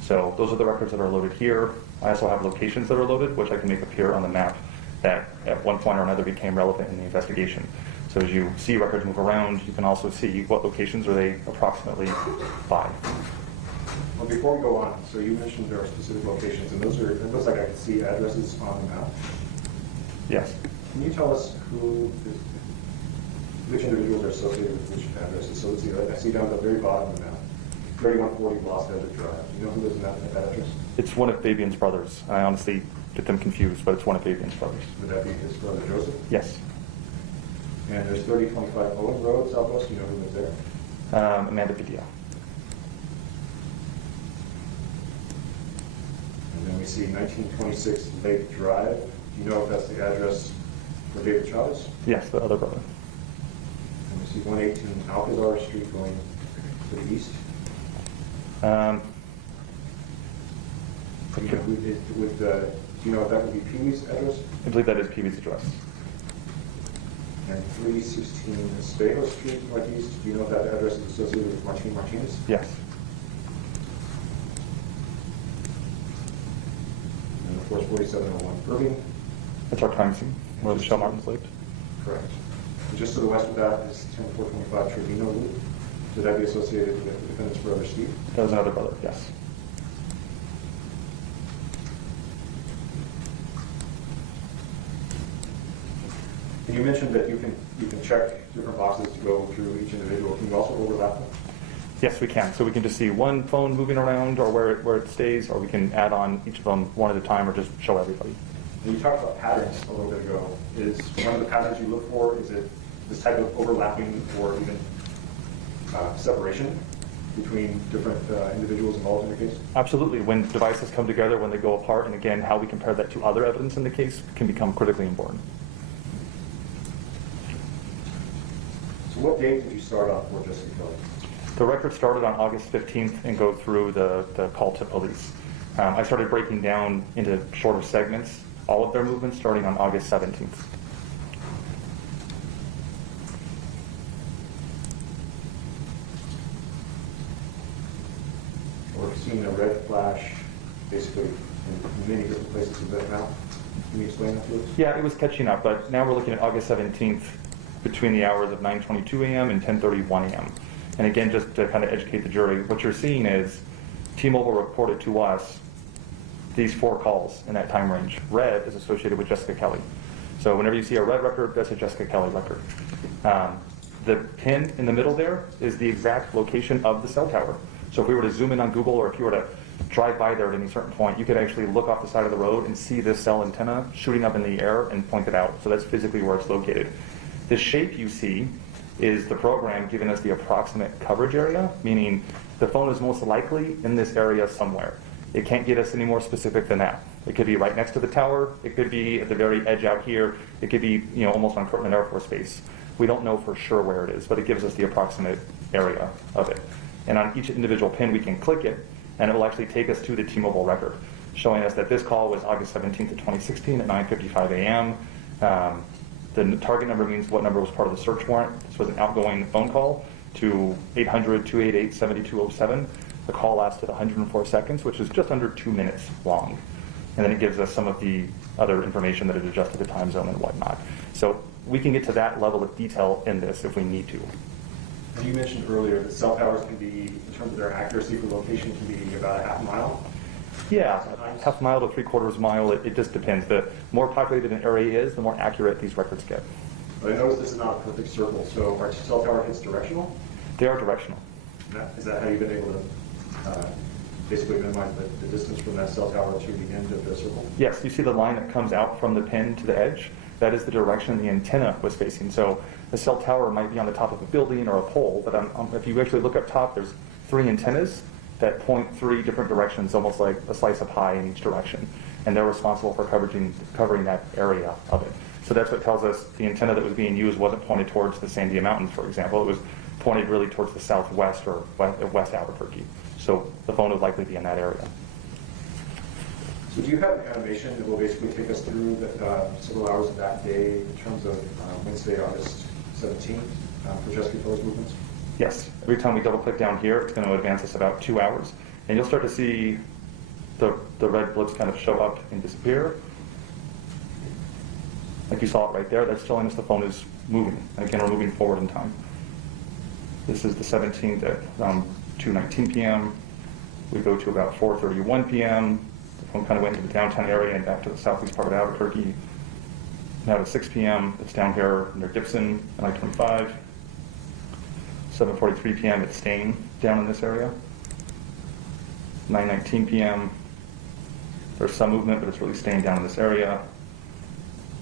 So those are the records that are loaded here. I also have locations that are loaded, which I can make appear on the map that at one point or another became relevant in the investigation. So as you see records move around, you can also see what locations are they approximately by. Well, before we go on, so you mentioned there are specific locations, and those are, it looks like I can see addresses on the map. Yes. Can you tell us which individuals are associated with which addresses? So let's see, I see down at the very bottom of the map, 3140 Los Desert Drive. Do you know who lives in that address? It's one of Fabian's brothers. I honestly get them confused, but it's one of Fabian's brothers. Would that be his brother Joseph? Yes. And there's 3025 Owen Road, Southwest. Do you know who lives there? Amanda Padilla. And then we see 1926 Lake Drive. Do you know if that's the address for David Chavez? Yes, the other brother. And we see 118 Alcazar Street going to the east. Do you know if that would be Pee-wee's address? I believe that is Pee-wee's address. And 316 Espejo Street northeast. Do you know if that address is associated with Martin Martinez? Yes. And of course 4701 Irving. That's our crime scene, where Michelle Martens lived. Correct. And just to the west of that is 10425 Trevino Loop. Should that be associated with the defendant's brother Steve? That was another brother, yes. And you mentioned that you can check different boxes to go through each individual. Can you also overlap them? Yes, we can. So we can just see one phone moving around or where it stays, or we can add on each of them one at a time or just show everybody. And you talked about patterns a little bit ago. Is one of the patterns you look for, is it this type of overlapping or even separation between different individuals involved in the case? Absolutely. When devices come together, when they go apart, and again, how we compare that to other evidence in the case can become critically important. So what date did you start off for Jessica Kelley? The record started on August 15th and go through the call to police. I started breaking down into shorter segments, all of their movements starting on August 17th. We're seeing a red flash basically in many different places in that map. Can you explain that to us? Yeah, it was catching up, but now we're looking at August 17th between the hours of 9:22 a.m. and 10:31 a.m. And again, just to kind of educate the jury, what you're seeing is T-Mobile reported to us these 4 calls in that time range. Red is associated with Jessica Kelley. So whenever you see a red record, that's a Jessica Kelley record. The pin in the middle there is the exact location of the cell tower. So if we were to zoom in on Google, or if you were to drive by there at any certain point, you could actually look off the side of the road and see this cell antenna shooting up in the air and point it out. So that's physically where it's located. The shape you see is the program giving us the approximate coverage area, meaning the phone is most likely in this area somewhere. It can't get us any more specific than that. It could be right next to the tower. It could be at the very edge out here. It could be, almost on Kirtland Air Force Base. We don't know for sure where it is, but it gives us the approximate area of it. And on each individual pin, we can click it, and it will actually take us to the T-Mobile record, showing us that this call was August 17th of 2016 at 9:55 a.m. The target number means what number was part of the search warrant. This was an outgoing phone call to 800-288-7207. The call lasted 104 seconds, which is just under 2 minutes long. And then it gives us some of the other information that it adjusted the time zone and whatnot. So we can get to that level of detail in this if we need to. And you mentioned earlier that cell towers can be, in terms of their accuracy for location, can be about a half mile. Yeah, half mile to 3/4 mile, it just depends. The more populated an area is, the more accurate these records get. But I noticed this is not a perfect circle, so are cell tower hits directional? They are directional. Is that how you've been able to basically minimize the distance from that cell tower to the end of the circle? Yes, you see the line that comes out from the pin to the edge? That is the direction the antenna was facing. So the cell tower might be on the top of a building or a pole, but if you actually look up top, there's 3 antennas, that point 3 different directions, almost like a slice of pie in each direction. And they're responsible for covering that area of it. So that's what tells us the antenna that was being used wasn't pointed towards the Sandia Mountains, for example. It was pointed really towards the southwest or west Albuquerque. So the phone would likely be in that area. So do you have an animation that will basically take us through the, several hours of that day in terms of Wednesday, August 17th for Jessica Kelley's movements? Yes. Every time we double click down here, it's going to advance us about 2 hours. And you'll start to see the red blips kind of show up and disappear. Like you saw it right there, that's telling us the phone is moving. And again, we're moving forward in time. This is the 17th at around 2:19 p.m. We go to about 4:31 p.m. The phone kind of went into the downtown area and back to the southeast part of Albuquerque. Now at 6 p.m., it's down here near Gibson and I-25. 7:43 p.m., it's staying down in this area. 9:19 p.m., there's some movement, but it's really staying down in this area.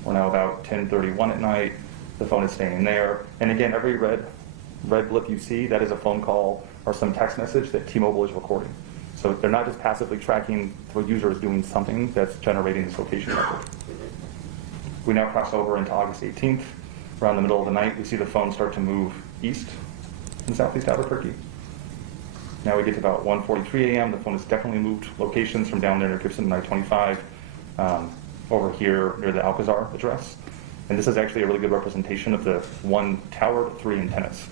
We're now about 10:31 at night. The phone is staying there. And again, every red blip you see, that is a phone call or some text message that T-Mobile is recording. So they're not just passively tracking the user is doing something that's generating this location record. We now cross over into August 18th. Around the middle of the night, we see the phone start to move east in southeast Albuquerque. Now we get to about 1:43 a.m. The phone has definitely moved locations from down there near Gibson and I-25 over here near the Alcazar address. And this is actually a really good representation of the 1 tower to 3 antennas,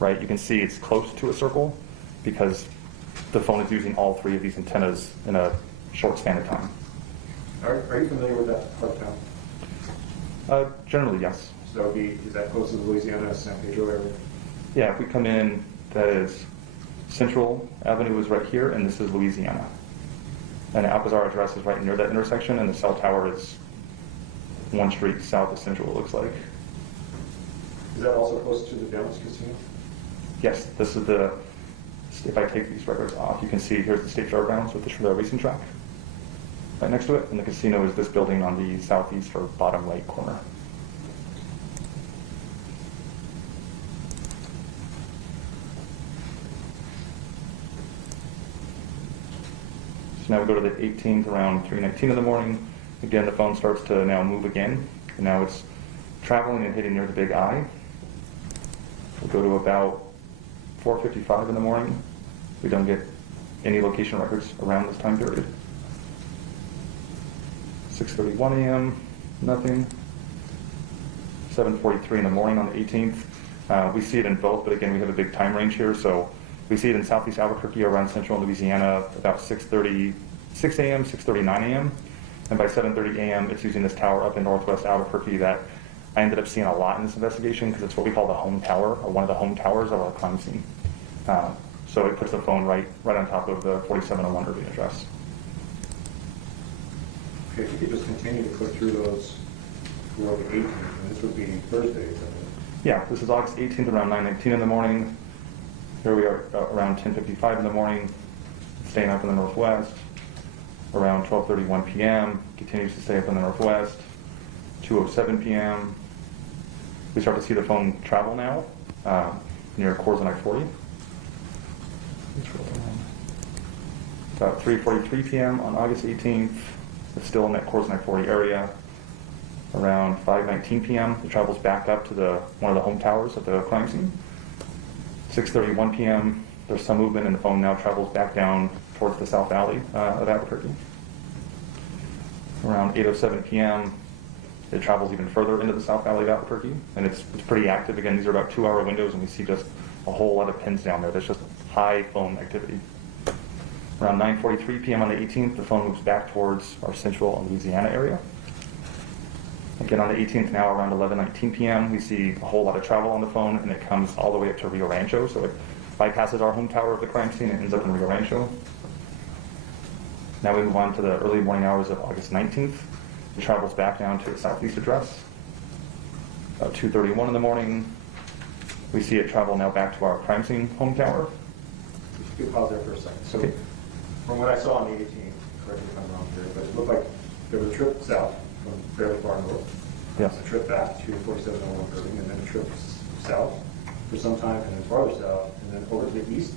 right? You can see it's close to a circle because the phone is using all 3 of these antennas in a short span of time. Are you familiar with that part of town? Generally, yes. So is that close to the Louisiana, San Pedro area? Yeah, if we come in, that is Central Avenue is right here, and this is Louisiana. And the Alcazar address is right near that intersection, and the cell tower is 1 street south of Central, it looks like. Is that also close to the Dallas Casino? Yes, this is the, if I take these records off, you can see here's the state fairgrounds with the racing track right next to it, and the casino is this building on the southeast or bottom right corner. So now we go to the 18th around 3:19 in the morning. Again, the phone starts to now move again. And now it's traveling and hitting near the Big I. We'll go to about 4:55 in the morning. We don't get any location records around this time period. 6:31 a.m., nothing. 7:43 in the morning on the 18th. We see it in both, but again, we have a big time range here. So we see it in southeast Albuquerque around central Louisiana about 6:36 a.m., 6:39 a.m. And by 7:30 a.m., it's using this tower up in northwest Albuquerque that I ended up seeing a lot in this investigation because it's what we call the home tower, or one of the home towers of our crime scene. So it puts the phone right on top of the 4701 Irving address. Okay, if you could just continue to click through those for the 18th, and this would be Thursday, isn't it? Yeah, this is August 18th around 9:19 in the morning. Here we are around 10:55 in the morning, staying up in the northwest. Around 12:31 p.m., continues to stay up in the northwest. 2:07 p.m. We start to see the phone travel now near Courts and I-40. About 3:43 p.m. on August 18th, it's still in that Courts and I-40 area. Around 5:19 p.m., it travels back up to one of the home towers of the crime scene. 6:31 p.m., there's some movement, and the phone now travels back down towards the South Valley of Albuquerque. Around 8:07 p.m., it travels even further into the South Valley of Albuquerque, and it's pretty active. Again, these are about 2-hour windows, and we see just a whole lot of pins down there. There's just high phone activity. Around 9:43 p.m. on the 18th, the phone moves back towards our central Louisiana area. Again, on the 18th now, around 11:19 p.m., we see a whole lot of travel on the phone, and it comes all the way up to Rio Rancho, so it bypasses our home tower of the crime scene and ends up in Rio Rancho. Now we move on to the early morning hours of August 19th. It travels back down to the southeast address. About 2:31 in the morning, we see it travel now back to our crime scene home tower. If you could pause there for a second. So Okay. From what I saw on the 18th, correct me if I'm wrong here, but it looked like there was a trip south from fairly far north. Yes. A trip back to 4701 Irving, and then a trip south for some time, and then farther south, and then over to the east.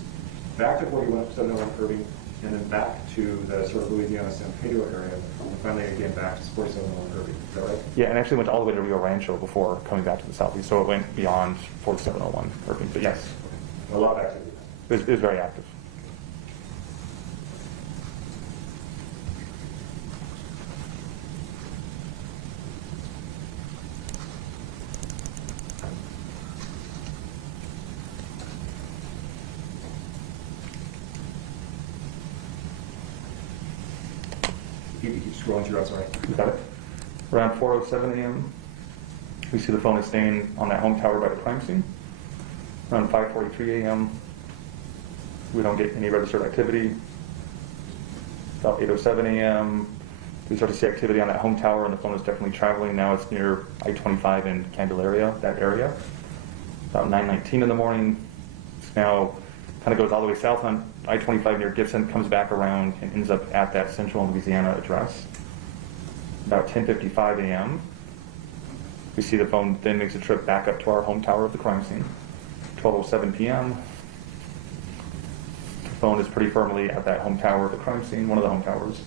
back to 4171 Irving, and then back to the sort of Louisiana San Pedro area, and finally again back to 4701 Irving. Is that right? Yeah, and actually went all the way to Rio Rancho before coming back to the southeast, so it went beyond 4701 Irving. But yes, A lot of activity. it was very active. Keep scrolling through, I'm sorry. You got it? Around 4:07 a.m., we see the phone is staying on that home tower by the crime scene. Around 5:43 a.m., we don't get any registered activity. About 8:07 a.m., we start to see activity on that home tower, and the phone is definitely traveling. Now it's near I-25 in Candelaria, that area. About 9:19 in the morning, it's now kind of goes all the way south on I-25 near Gibson, comes back around and ends up at that central Louisiana address. About 10:55 a.m., we see the phone then makes a trip back up to our home tower of the crime scene. 12:07 p.m., the phone is pretty firmly at that home tower of the crime scene, one of the home towers.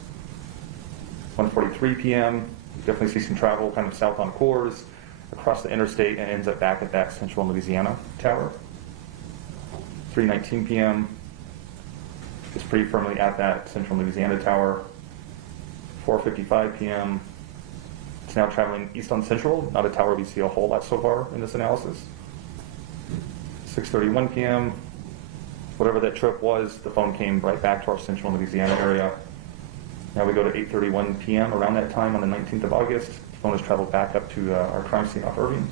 1:43 p.m., we definitely see some travel kind of south on Coors, across the interstate, and ends up back at that central Louisiana tower. 3:19 p.m., is pretty firmly at that central Louisiana tower. 4:55 p.m., it's now traveling east on Central, not a tower we see a whole lot so far in this analysis. 6:31 p.m., whatever that trip was, the phone came right back to our central Louisiana area. Now we go to 8:31 p.m., around that time on the 19th of August, the phone has traveled back up to our crime scene off Irving.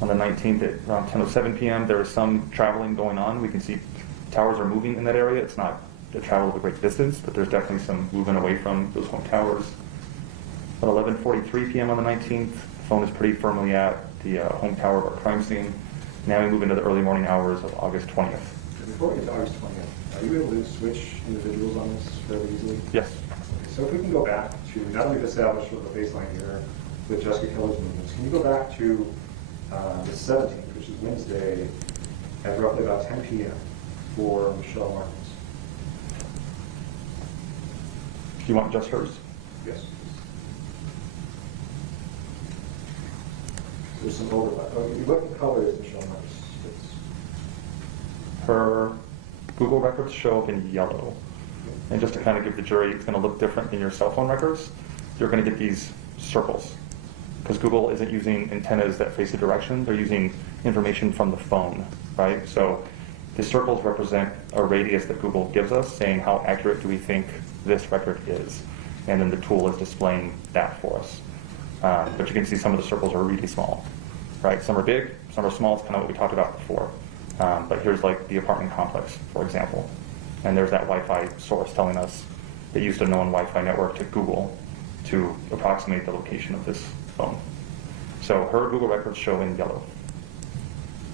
On the 19th at around 10:07 p.m., there is some traveling going on. We can see towers are moving in that area. It's not the travel of a great distance, but there's definitely some movement away from those home towers. At 11:43 p.m. on the 19th, the phone is pretty firmly at the home tower of our crime scene. Now we move into the early morning hours of August 20th. Before we get to August 20th, are you able to switch individuals on this fairly easily? Yes. So if we can go back to, now that we've established sort of a baseline here with Jessica Kelley's movements, can you go back to the 17th, which is Wednesday, at roughly about 10 p.m. for Michelle Martens? Do you want just hers? Yes. There's some overlap. What color is Michelle Martens? Her Google records show up in yellow. And just to kind of give the jury, it's going to look different than your cell phone records. You're going to get these circles. Because Google isn't using antennas that face a direction, they're using information from the phone, right? So the circles represent a radius that Google gives us, saying how accurate do we think this record is. And then the tool is displaying that for us. But you can see some of the circles are really small, right? Some are big, some are small. It's kind of what we talked about before. But here's like the apartment complex, for example. And there's that Wi-Fi source telling us it used a known Wi-Fi network to Google to approximate the location of this phone. So her Google records show in yellow.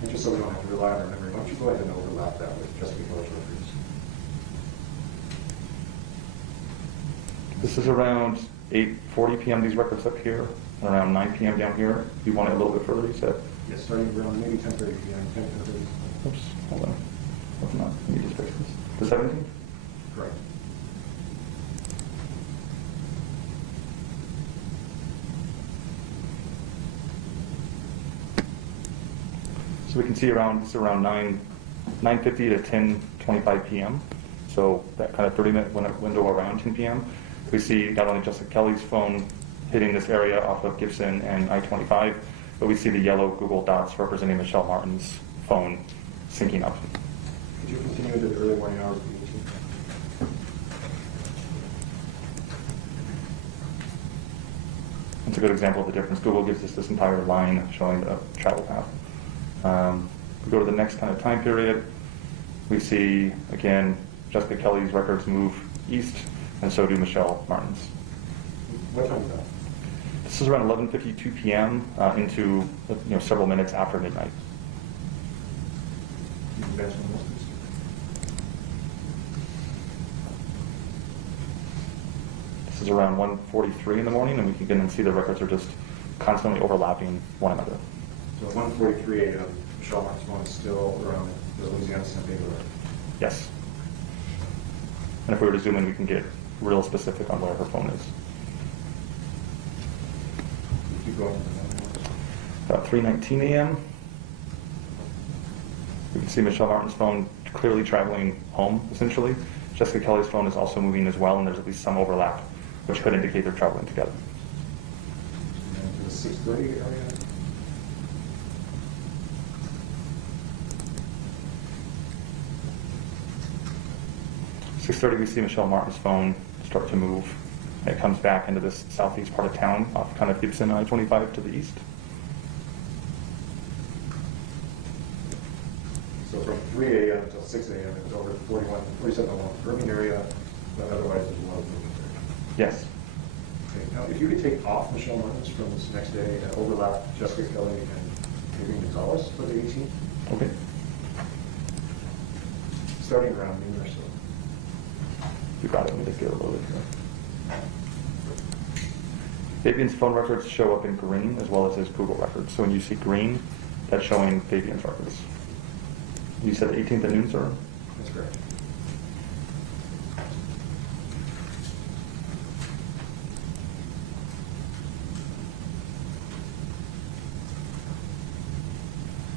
And just so we don't have to rely on our memory, why don't you go ahead and overlap that with Jessica Kelley's records? This is around 8:40 p.m. these records up here, and around 9 p.m. down here. You want it a little bit further, you said? Yes, starting around maybe 10:30 p.m., 10:30. Oops, hold on. What's not? Let me just fix this. The 17th? Correct. So we can see it's around 9:50 to 10:25 p.m. So that kind of 30-minute window around 10 p.m. We see not only Jessica Kelley's phone hitting this area off of Gibson and I-25, but we see the yellow Google dots representing Michelle Martens' phone syncing up. Could you continue into the early morning hours of the 18th? It's a good example of the difference. Google gives us this entire line showing the travel path. We go to the next kind of time period. We see, again, Jessica Kelley's records move east, and so do Michelle Martens. What time is that? This is around 11:52 p.m. Into several minutes after midnight. You can mention most of these. This is around 1:43 in the morning, and we can again see the records are just constantly overlapping one another. So at 1:43 a.m., Michelle Martens' phone is still around the Louisiana San Pedro area. Yes. And if we were to zoom in, we can get real specific on where her phone is. Keep going. About 3:19 a.m. We can see Michelle Martens' phone clearly traveling home, essentially. Jessica Kelley's phone is also moving as well, and there's at least some overlap, which could indicate they're traveling together. And the 6:30 area. 6:30, we see Michelle Martens' phone start to move. And it comes back into this southeast part of town, off kind of Gibson I-25 to the east. So from 3 a.m. until 6 a.m., it was over 4701 Irving area, but otherwise it was a lot of movement there. Yes. Okay, now if you could take off Michelle Martens from this next day and overlap Jessica Kelley and Fabian Gonzales for the 18th, Okay. starting around noon or so. You got it. Let me just get a little bit here. Fabian's phone records show up in green as well as his Google records. So when you see green, that's showing Fabian's records. You said the 18th at noon, sir? That's correct.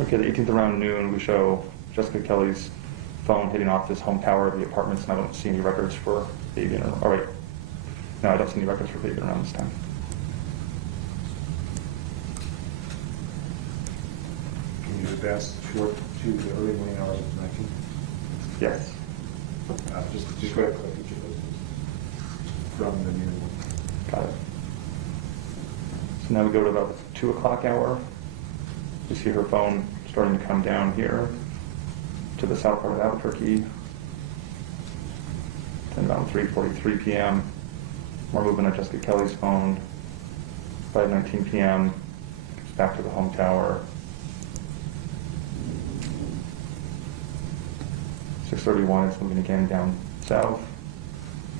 Okay, the 18th around noon, we show Jessica Kelley's phone hitting off this home tower of the apartments, and I don't see any records for Fabian. All right. No, I don't see any records for Fabian around this time. Can you advance short to the early morning hours of the 19th? Yes. Just go ahead and click each of those from the noon. Got it. So now we go to about the 2 o'clock hour. You see her phone starting to come down here to the south part of Albuquerque. Then around 3:43 p.m., more movement on Jessica Kelley's phone. 5:19 p.m., goes back to the home tower. 6:31, it's moving again down south.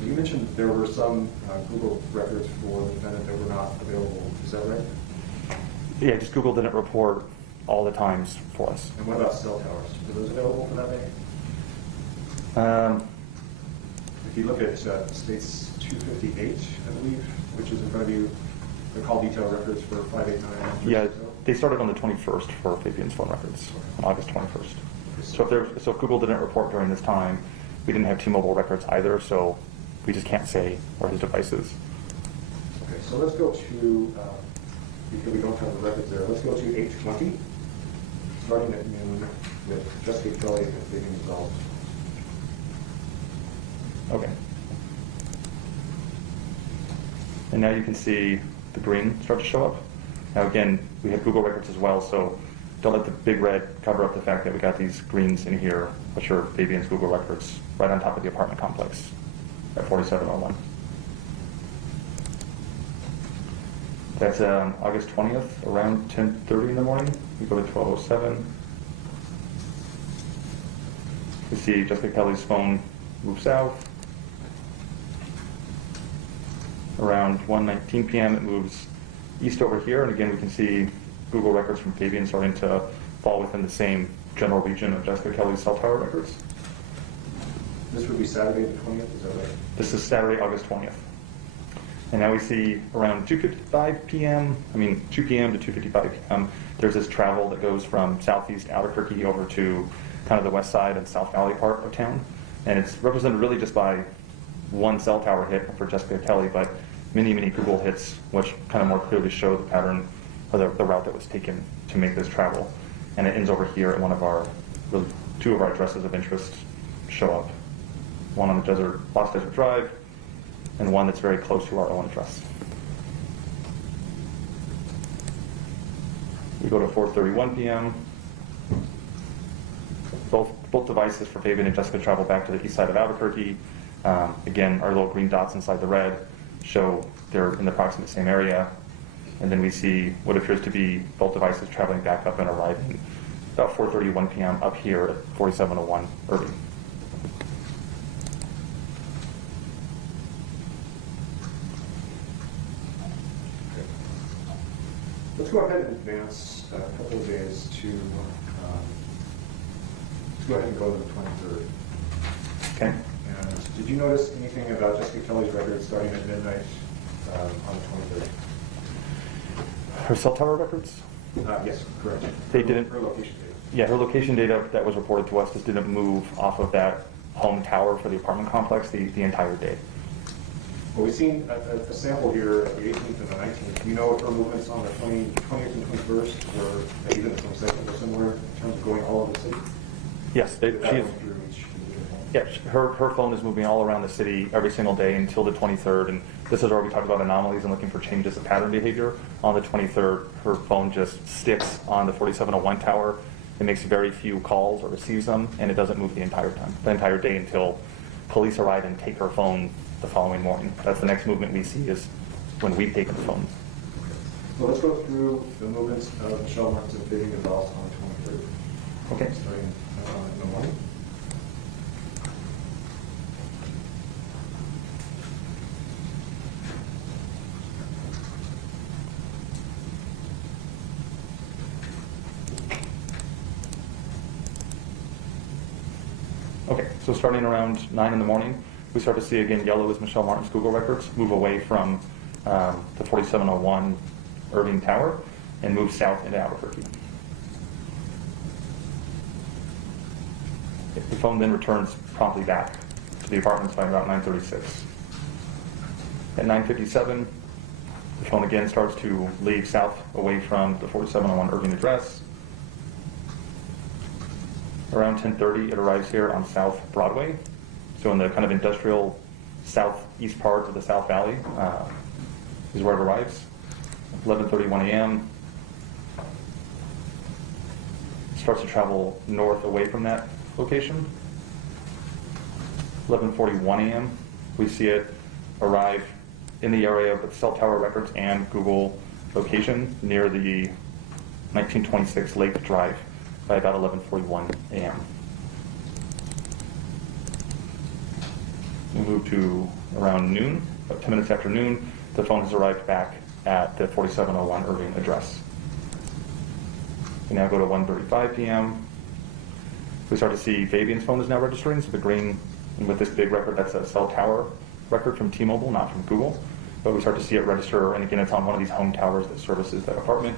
You mentioned there were some Google records for the defendant that were not available. Is that right? Yeah, just Google didn't report all the times for us. And what about cell towers? Are those available for that day? If you look at states 258, I believe, which is in front of you, the call detail records for 589. Yeah, they started on the 21st for Fabian's phone records, on August 21st. So if Google didn't report during this time, we didn't have T-Mobile records either, so we just can't say where his device is. Okay, so let's go to, because we don't have the records there, let's go to 8:20, starting at noon with Jessica Kelley and Fabian Gonzales. Okay. And now you can see the green start to show up. Now again, we have Google records as well, so don't let the big red cover up the fact that we got these greens in here, which are Fabian's Google records, right on top of the apartment complex at 4701. That's August 20th, around 10:30 in the morning. We go to 12:07. We see Jessica Kelley's phone move south. Around 1:19 p.m. it moves east over here, and again we can see Google records from Fabian starting to fall within the same general region of Jessica Kelley's cell tower records. This would be Saturday the 20th, is that right? This is Saturday, August 20th. And now we see around 2:55 p.m., 2 p.m. to 2:55 p.m., there's this travel that goes from southeast Albuquerque over to kind of the west side and South Valley part of town. And it's represented really just by one cell tower hit for Jessica Kelley, but many, many Google hits, which kind of more clearly show the pattern or the route that was taken to make this travel. And it ends over here at one of our, really, two of our addresses of interest show up. One on the Lost Desert Drive, and one that's very close to our own address. We go to 4:31 p.m. Both devices for Fabian and Jessica travel back to the east side of Albuquerque. Again, our little green dots inside the red show they're in the approximate same area. And then we see what appears to be both devices traveling back up and arriving about 4:31 p.m. up here at 4701 Irving. Let's go ahead and advance a couple of days to, let's go ahead and go to the 23rd. Okay. And did you notice anything about Jessica Kelley's record starting at midnight on the 23rd? Her cell tower records? Yes, correct. They didn't. Her location data. Yeah, her location data that was reported to us just didn't move off of that home tower for the apartment complex the entire day. Well, we've seen a sample here of the 18th and the 19th. Do you know if her movements on the 20th and 21st were, and even the 22nd, were similar in terms of going all over the city? Yes, she is. Yeah, her phone is moving all around the city every single day until the 23rd, and this is where we talked about anomalies and looking for changes of pattern behavior. On the 23rd, her phone just sticks on the 4701 tower. It makes very few calls or receives them, and it doesn't move the entire day until police arrive and take her phone the following morning. That's the next movement we see is when we take the phone. So let's go through the movements of Michelle Martens and Fabian Gonzales on the 23rd. Okay. Starting in the morning. Okay, so starting around 9 in the morning, we start to see again yellow is Michelle Martens Google records move away from the 4701 Irving Tower and move south into Albuquerque. The phone then returns promptly back to the apartments by about 9:36. At 9:57, the phone again starts to leave south away from the 4701 Irving address. Around 10:30, it arrives here on South Broadway, so in the kind of industrial southeast part of the South Valley is where it arrives. 11:31 a.m. Starts to travel north away from that location. 11:41 a.m. we see it arrive in the area of the cell tower records and Google location near the 1926 Lake Drive by about 11:41 a.m. We move to around noon, about 10 minutes after noon, the phone has arrived back at the 4701 Irving address. We now go to 1:35 p.m. We start to see Fabian's phone is now registering, so the green, and with this big record, that's a cell tower record from T-Mobile, not from Google. But we start to see it register, and again, it's on one of these home towers that services that apartment.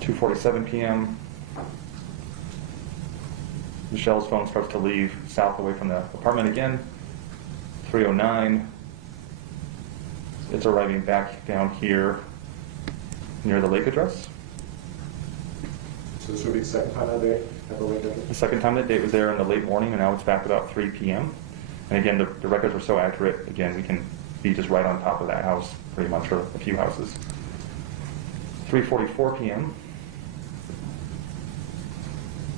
2:47 p.m. Michelle's phone starts to leave south away from the apartment again. 3:09. It's arriving back down here near the lake address. So this would be the second time that day at the lake address? The second time that day was there in the late morning, and now it's back about 3 p.m. And again, the records were so accurate. Again, we can be just right on top of that house, pretty much, for a few houses. 3:44 p.m.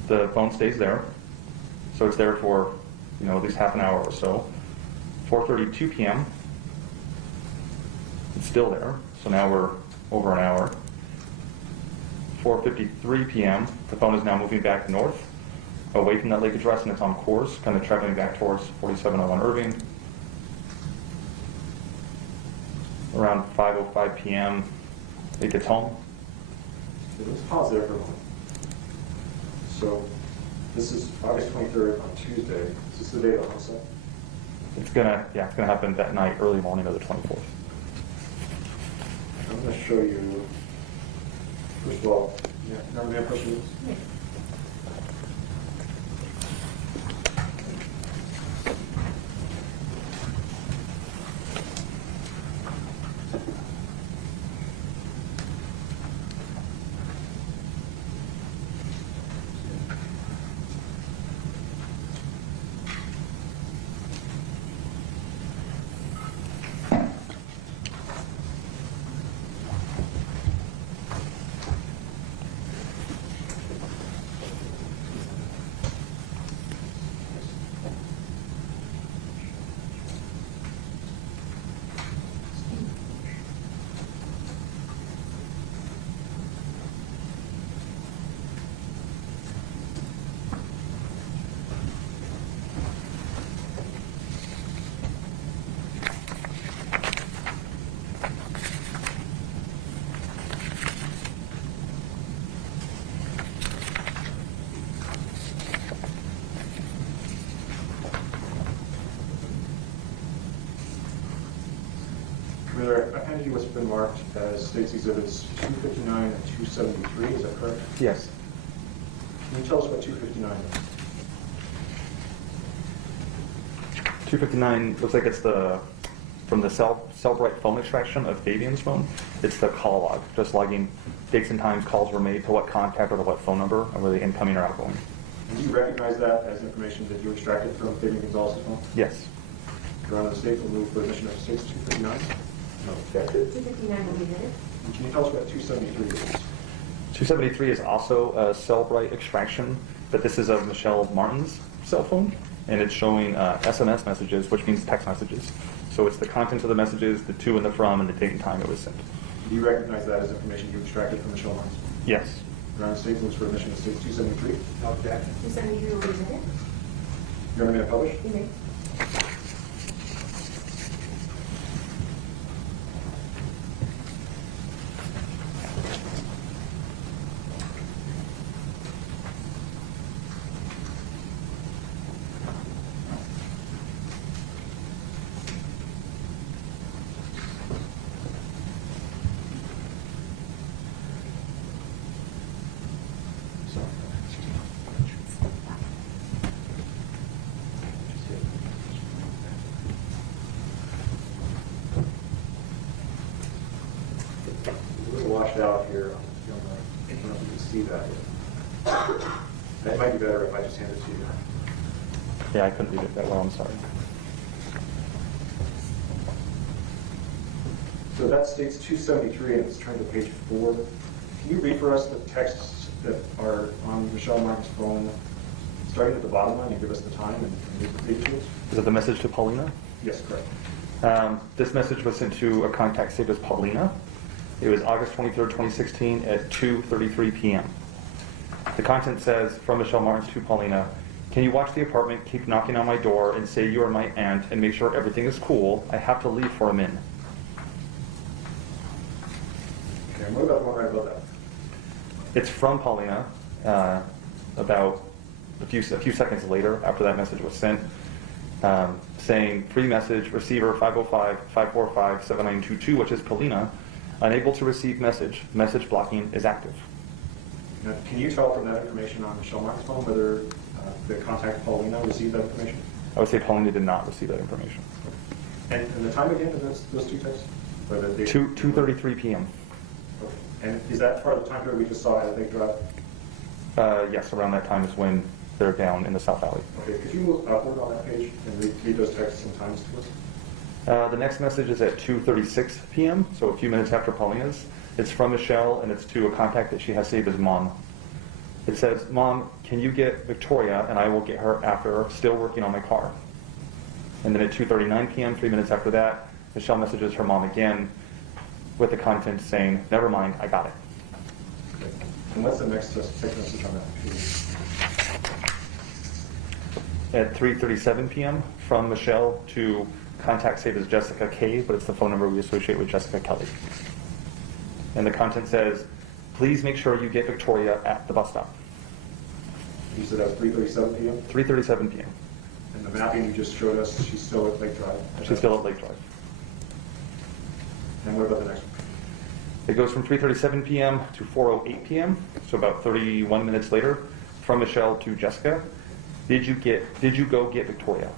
The phone stays there, so it's there for at least half an hour or so. 4:32 p.m. It's still there, so now we're over an hour. 4:53 p.m. The phone is now moving back north, away from that lake address, and it's on course, kind of traveling back towards 4701 Irving. Around 5:05 p.m. it gets home. Let's pause there for a moment. So this is August 23rd on Tuesday. Is this the day of the homicide? It's gonna happen that night, early morning of the 24th. I'm going to show you, first of all, remember the questions? handed you what's been marked as State's Exhibits 259 and 273, is that correct? Yes. Can you tell us what 259 is? 259 looks like it's from the Cellbrite phone extraction of Fabian's phone. It's the call log, just logging dates and times calls were made, to what contact or to what phone number, and were they incoming or outgoing. And do you recognize that as information that you extracted from Fabian Gonzales' phone? Yes. Your Honor, the State will move for admission of State's 259. No objected. 259 will be admitted. And can you tell us what 273 is? 273 is also a Cellbrite extraction, but this is of Michelle Martens' cell phone, and it's showing SMS messages, which means text messages. So it's the content of the messages, the to and the from, and the date and time it was sent. Do you recognize that as information you extracted from Michelle Martens? Yes. Your Honor, the State moves for admission of State's 273. No objection. 273 will be admitted. Your Honor, may I publish? You may. A little washed out here. I don't know if you can see that. It might be better if I just hand it to you. Yeah, I couldn't read it that well, I'm sorry. So that states 273, and it's turned to page 4. Can you read for us the texts that are on Michelle Martens' phone, starting at the bottom line, and give us the time and read to us? Is it the message to Paulina? Yes, correct. This message was sent to a contact saved as Paulina. It was August 23rd, 2016 at 2:33 p.m. The content says, from Michelle Martens to Paulina, can you watch the apartment, keep knocking on my door, and say you are my aunt, and make sure everything is cool? I have to leave for a min. Okay, and what about the one right above that? It's from Paulina about a few seconds later after that message was sent, saying, free message, receiver 505-545-7922, which is Paulina, unable to receive message. Message blocking is active. Now, can you tell from that information on Michelle Martens' phone whether the contact Paulina received that information? I would say Paulina did not receive that information. And the time again of those two texts? 2:33 p.m. Okay. And is that part of the time period we just saw at Lake Drive? Yes, around that time is when they're down in the South Valley. Okay, could you move upward on that page and read those texts and times to us? The next message is at 2:36 p.m., so a few minutes after Paulina's. It's from Michelle, and it's to a contact that she has saved as Mom. It says, Mom, can you get Victoria, and I will get her after, still working on my car. And then at 2:39 p.m., 3 minutes after that, Michelle messages her mom again with the content saying, never mind, I got it. Okay. And what's the next text message on that page? At 3:37 p.m., from Michelle to contact saved as Jessica K, but it's the phone number we associate with Jessica Kelley. And the content says, please make sure you get Victoria at the bus stop. You said that was 3:37 p.m.? 3:37 p.m. And the mapping you just showed us, she's still at Lake Drive? She's still at Lake Drive. And what about the next one? It goes from 3:37 p.m. to 4:08 p.m., so about 31 minutes later, from Michelle to Jessica. Did you go get Victoria?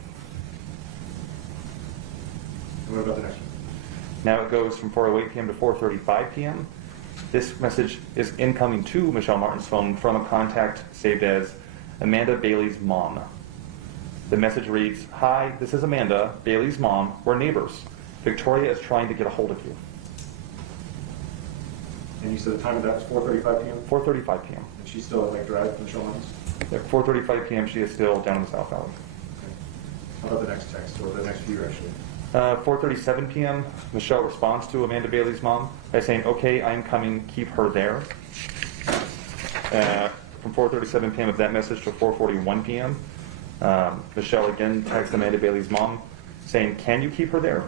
And what about the next one? Now it goes from 4:08 p.m. to 4:35 p.m. This message is incoming to Michelle Martens' phone from a contact saved as Amanda Bailey's mom. The message reads, hi, this is Amanda, Bailey's mom. We're neighbors. Victoria is trying to get a hold of you. And you said the time of that was 4:35 p.m.? 4:35 p.m. And she's still at Lake Drive, Michelle Martens? At 4:35 p.m. she is still down in the South Valley. Okay. How about the next text, or the next few actually? 4:37 p.m. Michelle responds to Amanda Bailey's mom by saying, okay, I'm coming, keep her there. From 4:37 p.m. of that message to 4:41 p.m. Michelle again texts Amanda Bailey's mom saying, can you keep her there?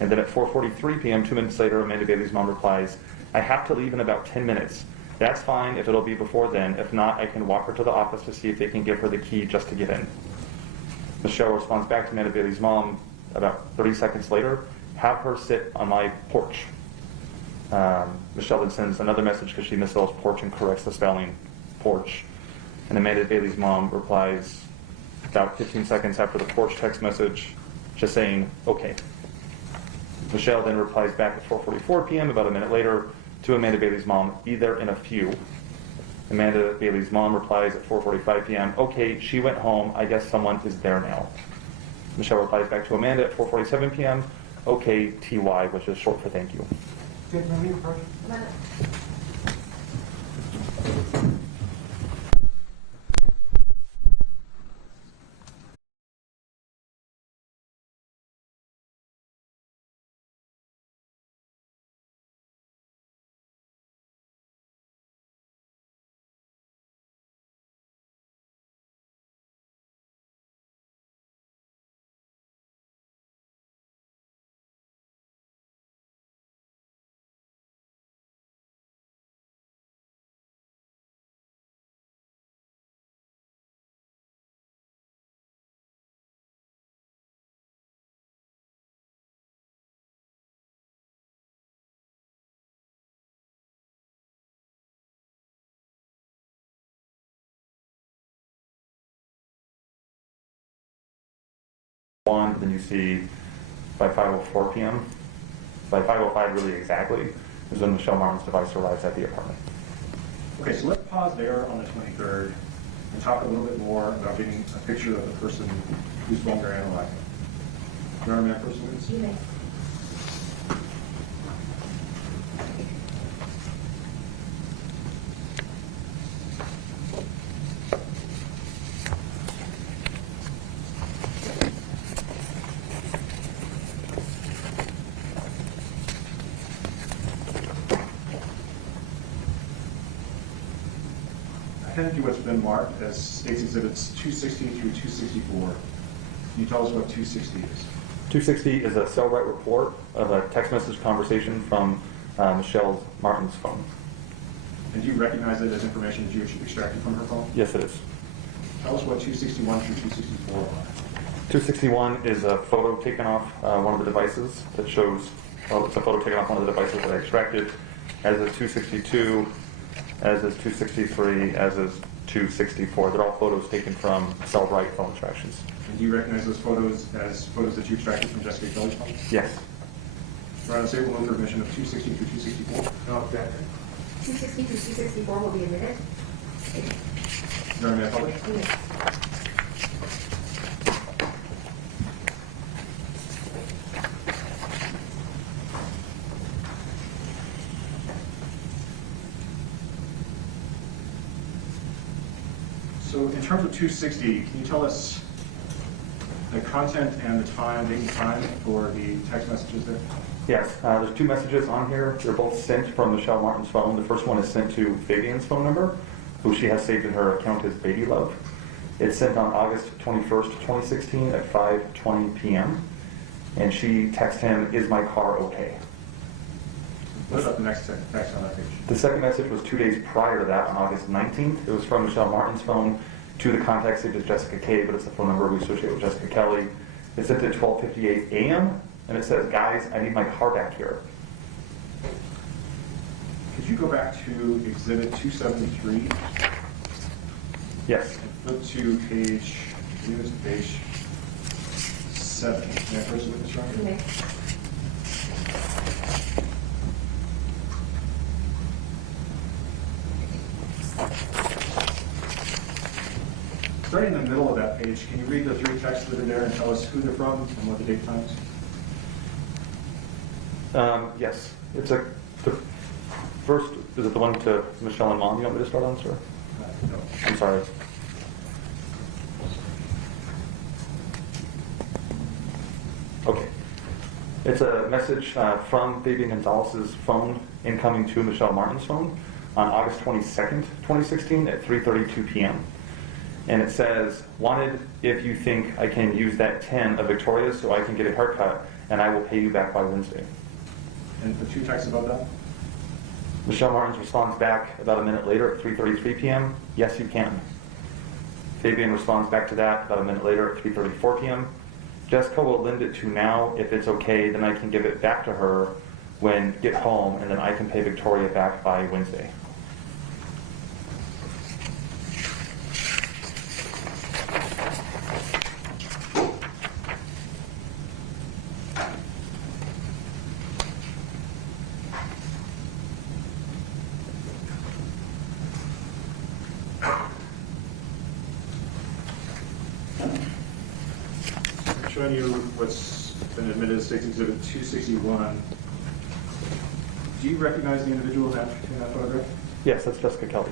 And then at 4:43 p.m., 2 minutes later, Amanda Bailey's mom replies, I have to leave in about 10 minutes. That's fine if it'll be before then. If not, I can walk her to the office to see if they can give her the key just to get in. Michelle responds back to Amanda Bailey's mom about 30 seconds later, have her sit on my porch. Michelle then sends another message because she misspells porch and corrects the spelling, porch. And Amanda Bailey's mom replies about 15 seconds after the porch text message, just saying, okay. Michelle then replies back at 4:44 p.m., about a minute later, to Amanda Bailey's mom, be there in a few. Amanda Bailey's mom replies at 4:45 p.m., okay, she went home, I guess someone is there now. Michelle replies back to Amanda at 4:47 p.m., okay, TY, which is short for thank you. Then you see by 5:04 p.m., by 5:05 really exactly, is when Michelle Martens' device arrives at the apartment. Okay, so let's pause there on the 23rd and talk a little bit more about getting a picture of the person whose phone they're analyzing. Do you remember that person is? You may. I handed you what's been marked as States Exhibits 260 through 264. Can you tell us what 260 is? 260 is a cell right report of a text message conversation from Michelle Martens' phone. And do you recognize it as information that you extracted from her phone? Yes, it is. Tell us what 261 through 264 are. 261 is a photo taken off one of the devices that shows, well, it's a photo taken off one of the devices that I extracted, as is 262, as is 263, as is 264. They're all photos taken from cell right phone extractions. And do you recognize those photos as photos that you extracted from Jessica Kelley's phone? Yes. We're on a table move for admission of 260 through 264. No objection. 260 through 264 will be admitted. Is there any public? You may. So in terms of 260, can you tell us the content and the time, date and time for the text messages there? Yes, there's two messages on here. They're both sent from Michelle Martens' phone. The first one is sent to Fabian's phone number, who she has saved in her account as Baby Love. It's sent on August 21st, 2016 at 5:20 p.m. And she texts him, is my car okay? What about the next text on that page? The second message was 2 days prior to that, on August 19th. It was from Michelle Martens' phone to the contact saved as Jessica K, but it's the phone number we associate with Jessica Kelley. It's sent at 12:58 a.m. and it says, guys, I need my car back here. Could you go back to Exhibit 273 Yes. and flip to page, I believe it's page 7. Can I first look at this You right? may. Starting in the middle of that page, can you read the three texts that are there and tell us who they're from and what the date time is? Yes. It's the first, is it the one to Michelle and Mom you want me to start on, sir? No. I'm sorry. Okay. It's a message from Fabian Gonzales' phone incoming to Michelle Martens' phone on August 22nd, 2016 at 3:32 p.m. And it says, wanted if you think I can use that 10 of Victoria's so I can get a haircut and I will pay you back by Wednesday. And the two texts above that? Michelle Martens responds back about a minute later at 3:33 p.m. Yes, you can. Fabian responds back to that about a minute later at 3:34 p.m. Jessica will lend it to now. If it's okay, then I can give it back to her when get home, and then I can pay Victoria back by Wednesday. Showing you what's been admitted as State Exhibit 261. Do you recognize the individual in that photograph? Yes, that's Jessica Kelley.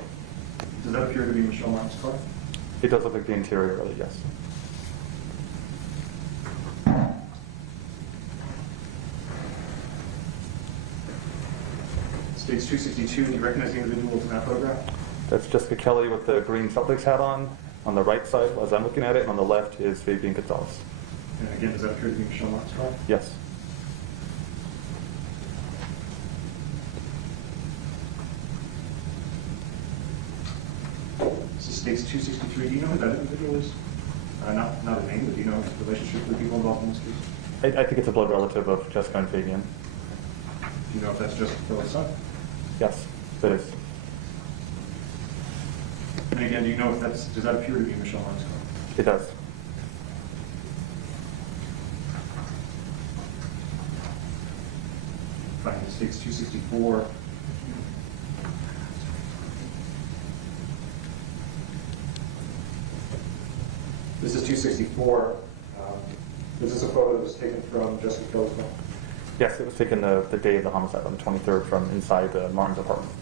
Does that appear to be Michelle Martens' car? It does look like the interior, really, yes. States 262, do you recognize the individual in that photograph? That's Jessica Kelley with the green Celtics hat on the right side as I'm looking at it, and on the left is Fabian Gonzales. And again, does that appear to be Michelle Martens' car? Yes. This is States 263. Do you know who that individual is? Not a name, but do you know the relationship with the people involved in this case? I think it's a blood relative of Jessica and Fabian. Do you know if that's Jessica Kelley's son? Yes, it is. And again, do you know if does that appear to be Michelle Martens' car? It does. Fine, States 264. This is 264. This is a photo that was taken from Jessica Kelley's home. Yes, it was taken the day of the homicide on the 23rd from inside the Martens apartment.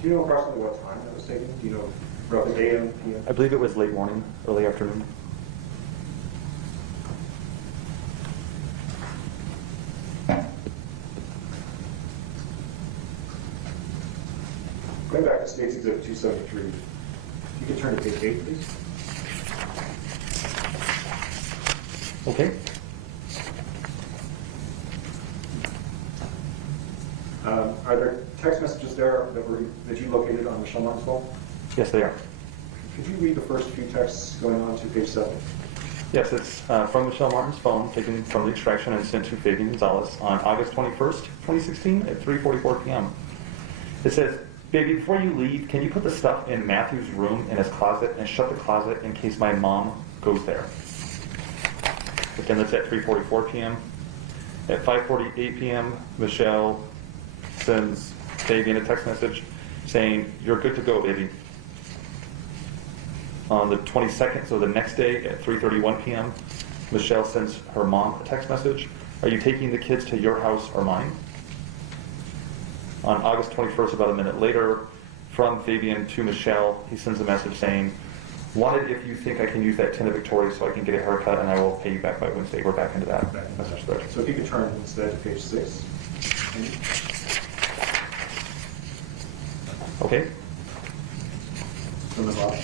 Do you know approximately what time that was taken? Do you know roughly AM, PM? I believe it was late morning, early afternoon. Going back to States Exhibit 273, if you could turn to page 8, please. Okay. Are there text messages there that you located on Michelle Martens' phone? Yes, they are. Could you read the first few texts going on to page 7? Yes, it's from Michelle Martens' phone, taken from the extraction and sent to Fabian Gonzales on August 21st, 2016 at 3:44 p.m. It says, "Baby, before you leave, can you put the stuff in Matthew's room in his closet and shut the closet in case my mom goes there?" Again, that's at 3:44 p.m. At 5:48 p.m., Michelle sends Fabian a text message saying, "You're good to go, baby." On the 22nd, so the next day at 3:31 p.m., Michelle sends her mom a text message, "Are you taking the kids to your house or mine?" On August 21st, about a minute later, from Fabian to Michelle, he sends a message saying, "Wanted if you think I can use that tin of Victoria so I can get a haircut and I will pay you back by Wednesday." We're back into that message thread. So if you could turn instead to page 6. Okay. From the bottom.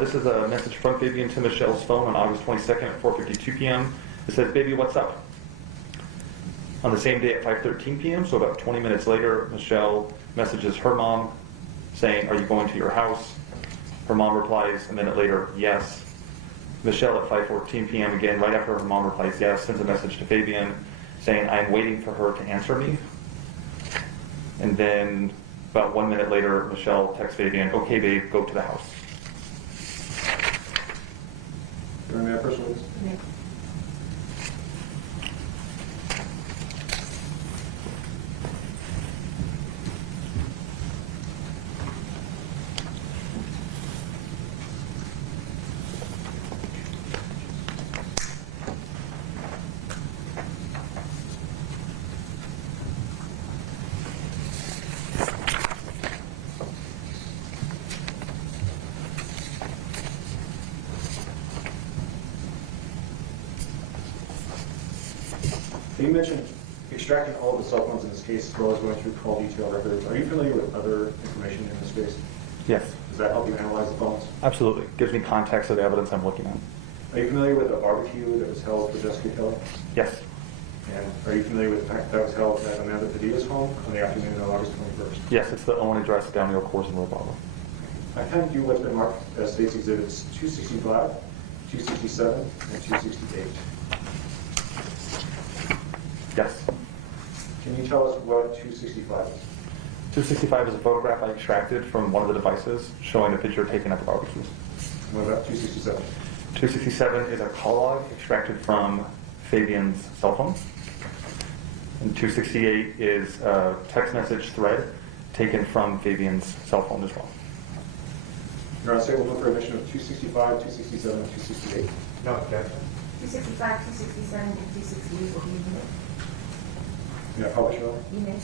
This is a message from Fabian to Michelle's phone on August 22nd at 4:52 p.m. It says, "Baby, what's up?" On the same day at 5:13 p.m., so about 20 minutes later, Michelle messages her mom saying, "Are you going to your house?" Her mom replies a minute later, "Yes." Michelle at 5:14 p.m., again, right after her mom replies yes, sends a message to Fabian saying, "I'm waiting for her to answer me." And then about 1 minute later, Michelle texts Fabian, "Okay, babe, go to the house." You remember that first one? Okay. You mentioned extracting all of the cell phones in this case as well as going through call detail records. Are you familiar with other information in this case? Yes, Does that help you analyze the phones? absolutely. Gives me context of the evidence I'm looking at. Are you familiar with the barbecue that was held for Jessica Kelley? Yes, And are you familiar with the fact that was held at Amanda Padilla's home on the afternoon of August 21st? yes, it's the Owen address down near Courtroom Trials. I handed you what's been marked as State's Exhibits 265, 267, and 268. Yes. Can you tell us what 265 is? 265 is a photograph I extracted from one of the devices showing a picture taken at the barbecue. What about 267? 267 is a call log extracted from Fabian's cell phone. And 268 is a text message thread taken from Fabian's cell phone as well. Your Honor, say we'll look for admission of 265, 267, and 268. No objection. 265, 267, and 268 will be admitted. May I publish, Your Honor? You may.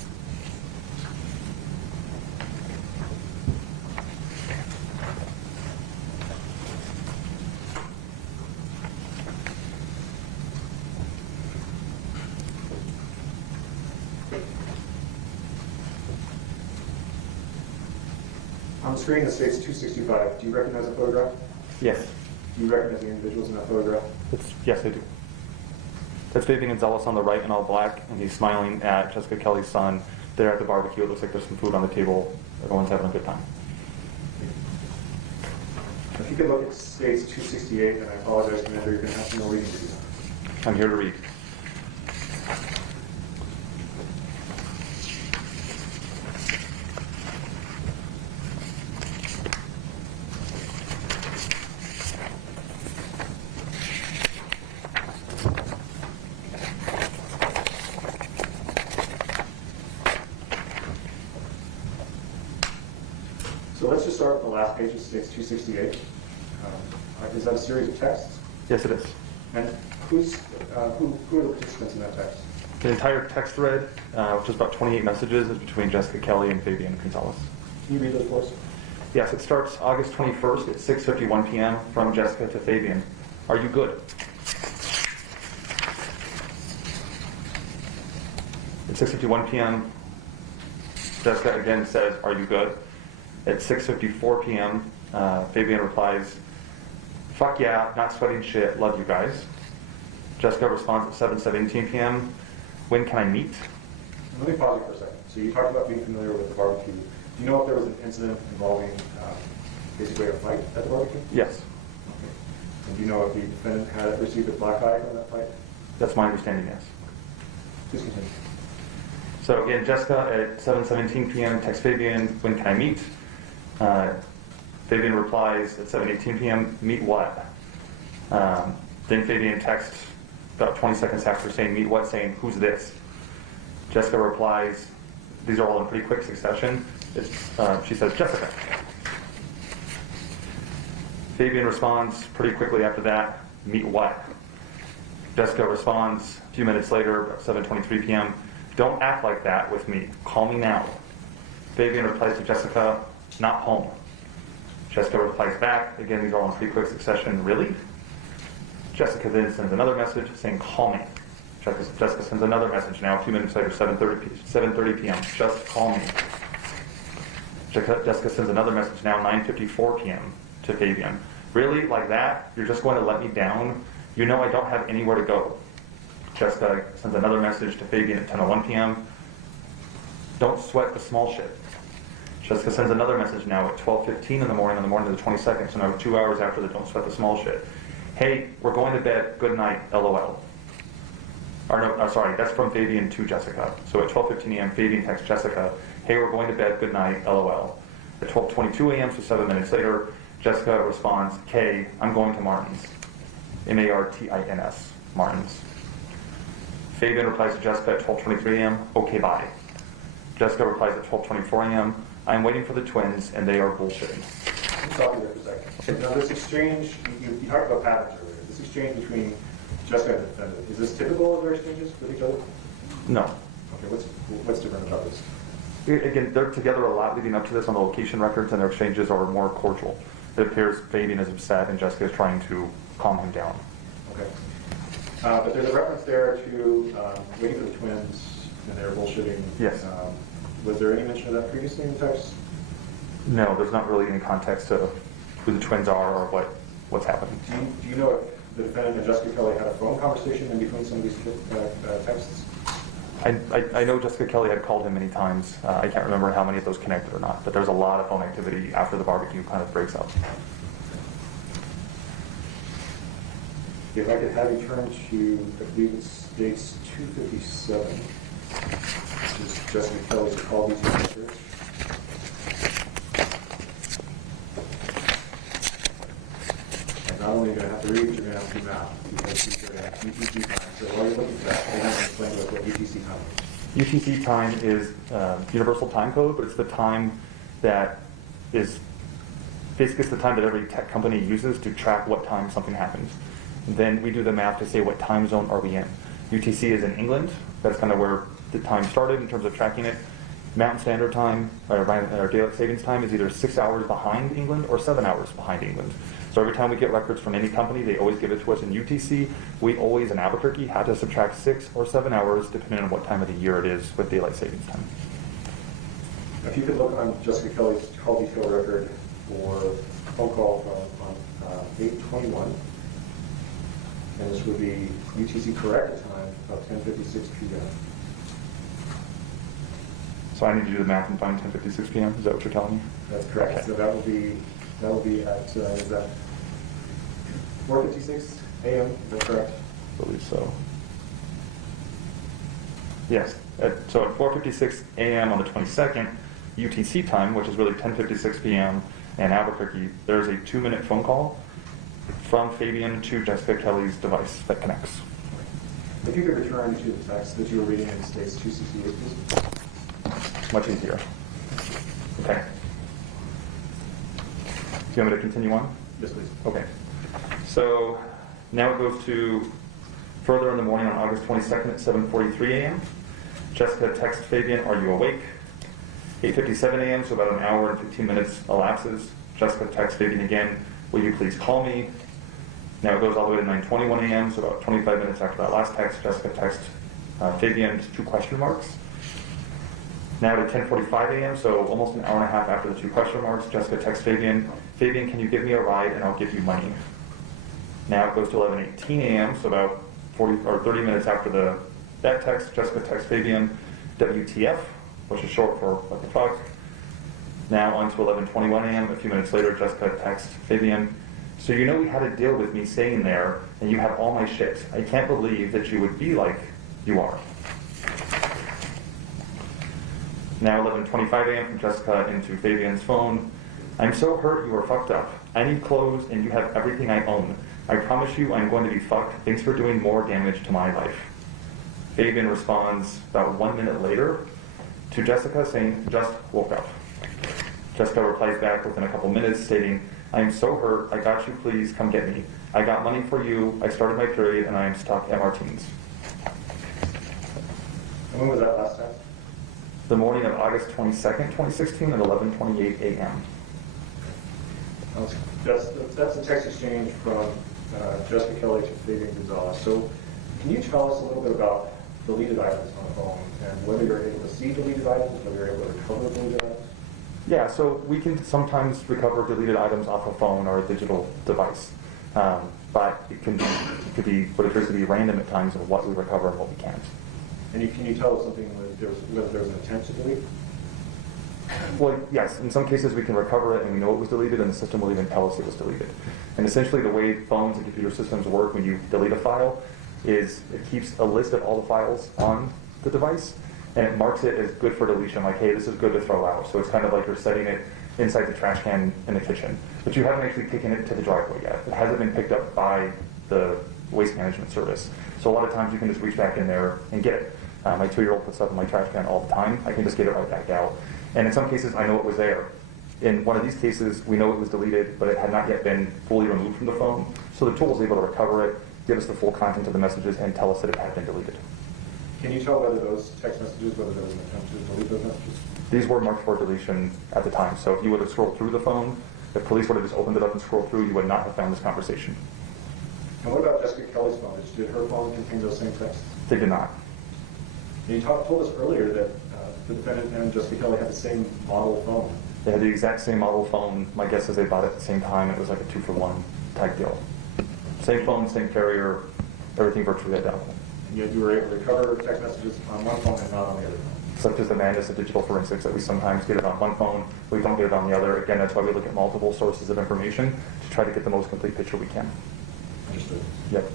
On the screen, it states 265. Do you recognize the photograph? Yes. Do you recognize the individuals in that photograph? Yes, I do. That's Fabian Gonzales on the right in all black, and he's smiling at Jessica Kelley's son. They're at the barbecue. It looks like there's some food on the table. Everyone's having a good time. If you could look at states 268, and I apologize, Commander, you're going to have some more reading to do. I'm here to read. So let's just start with the last page of states 268. Is that a series of texts? Yes, it is. And who are the participants in that text? The entire text thread, which is about 28 messages, is between Jessica Kelley and Fabian Gonzales. Can you read those for us? Yes, it starts August 21st at 6:51 p.m. from Jessica to Fabian. Are you good? At 6:51 p.m., Jessica again says, are you good? At 6:54 p.m., Fabian replies, fuck yeah, not sweating shit, love you guys. Jessica responds at 7:17 p.m., when can I meet? Let me pause you for a second. So you talked about being familiar with the barbecue. Do you know if there was an incident involving basically a fight at the barbecue? Yes, Okay. And do you know if the defendant had received a black eye from that fight? that's my understanding, yes. Please continue. So again, Jessica at 7:17 p.m. texts Fabian, when can I meet? Fabian replies at 7:18 p.m., meet what? Then Fabian texts about 20 seconds after saying meet what, saying who's this? Jessica replies, these are all in pretty quick succession. She says, Jessica. Fabian responds pretty quickly after that, meet what? Jessica responds a few minutes later, about 7:23 p.m., don't act like that with me. Call me now. Fabian replies to Jessica, not home. Jessica replies back, again, these are all in pretty quick succession, really? Jessica then sends another message saying, call me. Jessica sends another message now, a few minutes later, 7:30 p.m., just call me. Jessica sends another message now, 9:54 p.m. to Fabian. Really, like that? You're just going to let me down? You know I don't have anywhere to go. Jessica sends another message to Fabian at 10:01 p.m. Don't sweat the small shit. Jessica sends another message now at 12:15 in the morning of the 22nd, so now 2 hours after the don't sweat the small shit. Hey, we're going to bed, good night, LOL. Or no, sorry, that's from Fabian to Jessica. So at 12:15 a.m., Fabian texts Jessica, hey, we're going to bed, good night, LOL. At 12:22 a.m., so 7 minutes later, Jessica responds, K, I'm going to Martens. M-A-R-T-I-N-S, Martens. Fabian replies to Jessica at 12:23 a.m., okay, bye. Jessica replies at 12:24 a.m., I'm waiting for the twins and they are bullshitting. Let me stop you there for a second. Now this exchange, you talked about patterns earlier. This exchange between Jessica and the defendant, is this typical of their exchanges with each other? No. Okay, what's different about this? Again, they're together a lot leading up to this on the location records, and their exchanges are more cordial. It appears Fabian is upset and Jessica is trying to calm him down. Okay. But there's a reference there to waiting for the twins and they're bullshitting. Yes. Was there any mention of that previously in the text? No, there's not really any context to who the twins are or what's happening. Do you know if the defendant and Jessica Kelley had a phone conversation in between some of these texts? I know Jessica Kelley had called him many times. I can't remember how many of those connected or not, but there's a lot of phone activity after the barbecue kind of breaks up. If I could have you turn to, I believe it's states 257, which is Jessica Kelley's call these records. And not only are you going to have to read, but you're going to have to do math, because these are UTC time. So while you're looking for that, I want to explain to us what UTC time is. UTC time is universal time code, but it's the time that is basically it's the time that every tech company uses to track what time something happens. Then we do the math to say what time zone are we in. UTC is in England. That's kind of where the time started in terms of tracking it. Mountain Standard Time, or Daylight Savings Time, is either 6 hours behind England or 7 hours behind England. So every time we get records from any company, they always give it to us in UTC. We always, in Albuquerque, have to subtract 6 or 7 hours depending on what time of the year it is with Daylight Savings Time. If you could look on Jessica Kelley's call detail record for phone call from 8/21, and this would be UTC correct time of 10:56 p.m. So I need to do the math and find 10:56 p.m. Is that what you're telling me? That's correct. Okay. So that will be at is that 4:56 a.m. Is that correct? I believe so. Yes. So at 4:56 a.m. on the 22nd, UTC time, which is really 10:56 p.m. in Albuquerque, there's a 2-minute phone call from Fabian to Jessica Kelley's device that connects. If you could return to the text that you were reading in states 268, please. Much easier. Okay. Do you want me to continue on? Yes, please. Okay. So now it goes to further in the morning on August 22nd at 7:43 a.m. Jessica texts Fabian, "Are you awake?" 8:57 a.m., so about an hour and 15 minutes elapses. Jessica texts Fabian again, "Will you please call me?" Now it goes all the way to 9:21 a.m., so about 25 minutes after that last text, Jessica texts Fabian 2 question marks. Now at 10:45 a.m., so almost an hour and a half after the 2 question marks, Jessica texts Fabian, "Fabian, can you give me a ride and I'll give you money?" Now it goes to 11:18 a.m., so about 30 minutes after that text, Jessica texts Fabian, "WTF?" which is short for what the fuck. Now on to 11:21 a.m., a few minutes later, Jessica texts Fabian, "So you know we had a deal with me staying there, and you have all my shit. I can't believe that you would be like you are." Now 11:25 a.m. from Jessica into Fabian's phone, "I'm so hurt you are fucked up. I need clothes and you have everything I own. I promise you I'm going to be fucked. Thanks for doing more damage to my life." Fabian responds about 1 minute later to Jessica saying, "Just woke up." Jessica replies back within a couple minutes stating, "I am so hurt. I got you. Please come get me. I got money for you. I started my period and I am stuck at Martens." And when was that last text? The morning of August 22nd, 2016 at 11:28 a.m. That's a text exchange from Jessica Kelley to Fabian Gonzales. So can you tell us a little bit about deleted items on the phone and whether you're able to see deleted items, whether you're able to recover deleted items? Yeah, so we can sometimes recover deleted items off a phone or a digital device. But it could be what appears to be random at times of what we recover and what we can't. And can you tell us something whether there was an intent to delete? Well, yes. In some cases, we can recover it and we know it was deleted, and the system will even tell us it was deleted. And essentially, the way phones and computer systems work when you delete a file is it keeps a list of all the files on the device, and it marks it as good for deletion, like, hey, this is good to throw out. So it's kind of like you're setting it inside the trash can in the kitchen. But you haven't actually taken it to the driveway yet. It hasn't been picked up by the waste management service. So a lot of times you can just reach back in there and get it. My 2-year-old puts stuff in my trash can all the time. I can just get it right back out. And in some cases, I know it was there. In one of these cases, we know it was deleted, but it had not yet been fully removed from the phone. So the tool is able to recover it, give us the full content of the messages, and tell us that it had been deleted. Can you tell whether those text messages, whether there was an attempt to delete those messages? These were marked for deletion at the time. So if you would have scrolled through the phone, if police would have just opened it up and scrolled through, you would not have found this conversation. And what about Jessica Kelley's phone? Did her phone contain those same texts? They did not. And you told us earlier that the defendant and Jessica Kelley had the same model phone. They had the exact same model phone. My guess is they bought it at the same time. It was like a 2-for-1 type deal. Same phone, same carrier, everything virtually identical. And yet you were able to recover text messages on one phone and not on the other phone. Such as the madness of digital forensics that we sometimes get it on one phone, we don't get it on the other. Again, that's why we look at multiple sources of information to try to get the most complete picture we can. Understood. Yep.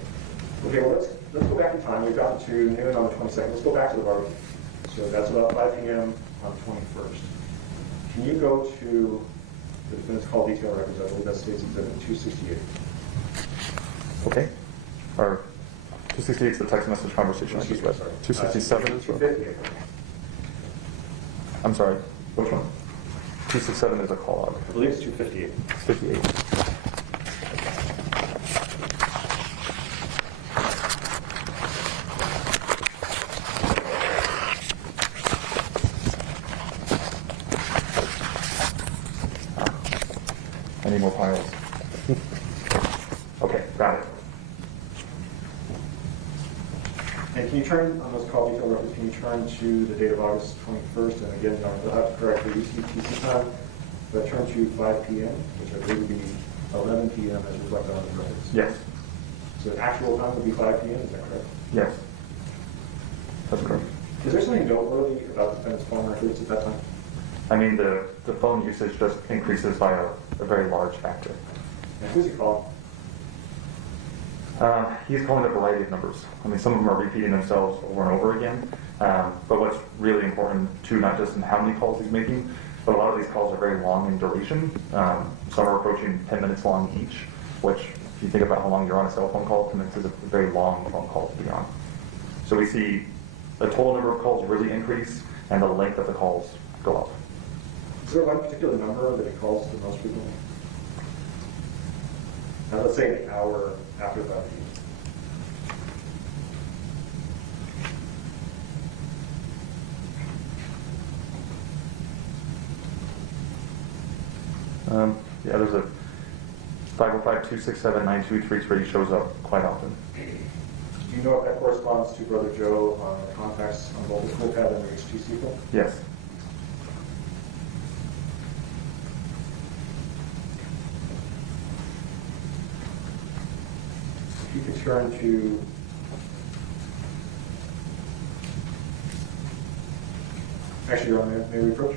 Okay, well, let's go back in time. We've gotten to noon on the 22nd. Let's go back to the barbecue. So that's about 5 p.m. on the 21st. Can you go to the defendant's call detail records? I believe that states exhibit 268. Okay. Or 268 is the text message conversation I just read. 267 is what? 258. I'm sorry. Which one? 267 is a call log. I believe it's 258. It's 58. I need more files. Okay, got it. And can you turn, on those call detail records, can you turn to the date of August 21st? And again, you'll have to correct the UTC time, but turn to 5 p.m., which I believe would be 11 p.m. as reflected on the records. Yes. So the actual time would be 5 p.m., is that correct? Yes. That's correct. Is there something noteworthy about the defendant's phone records at that time? I mean, the phone usage just increases by a very large factor. And who's he calling? He's calling a variety of numbers. I mean, some of them are repeating themselves over and over again. But what's really important, too, not just in how many calls he's making, but a lot of these calls are very long in duration. Some are approaching 10 minutes long each, which, if you think about how long you're on a cell phone call, 10 minutes is a very long phone call to be on. So we see the total number of calls really increase, and the length of the calls go up. Is there one particular number that he calls the most frequently? Now, let's say an hour after that. Yeah, there's a 505-267-9233 shows up quite often. Do you know if that corresponds to Brother Joe on the contacts on both the full pad and the HTC phone? Yes. If you could turn to actually, you're on there. May we approach?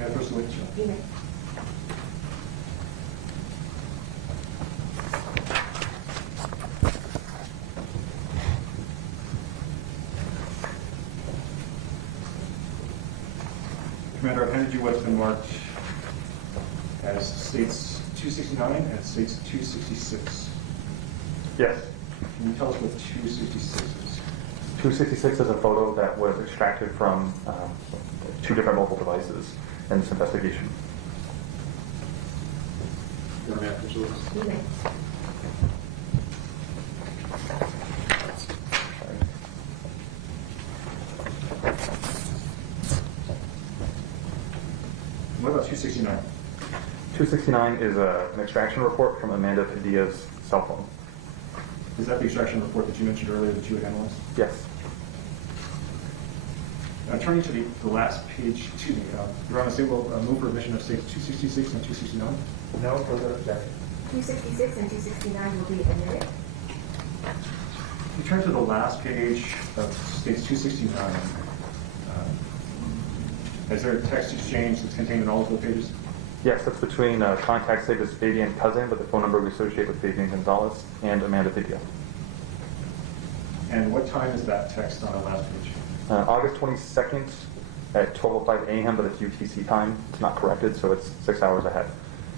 And first link. You may. Commander, I've handed you what's been marked as states 269 and states 266. Yes. Can you tell us what 266 is? 266 is a photo that was extracted from 2 different mobile devices in this investigation. You want me to answer this? You may. What about 269? 269 is an extraction report from Amanda Padilla's cell phone. Is that the extraction report that you mentioned earlier that you had analyzed? Yes. Turning to the last page, excuse me, you're on a single move for admission of states 266 and 269? No further objection. 266 and 269 will be admitted. You turn to the last page of states 269. Is there a text exchange that's contained in all of the pages? Yes, that's between contact saved as Fabian Cousin, but the phone number we associate with Fabian Gonzales, and Amanda Padilla. And what time is that text on the last page? August 22nd at 12:05 a.m., but it's UTC time. It's not corrected, so it's 6 hours ahead.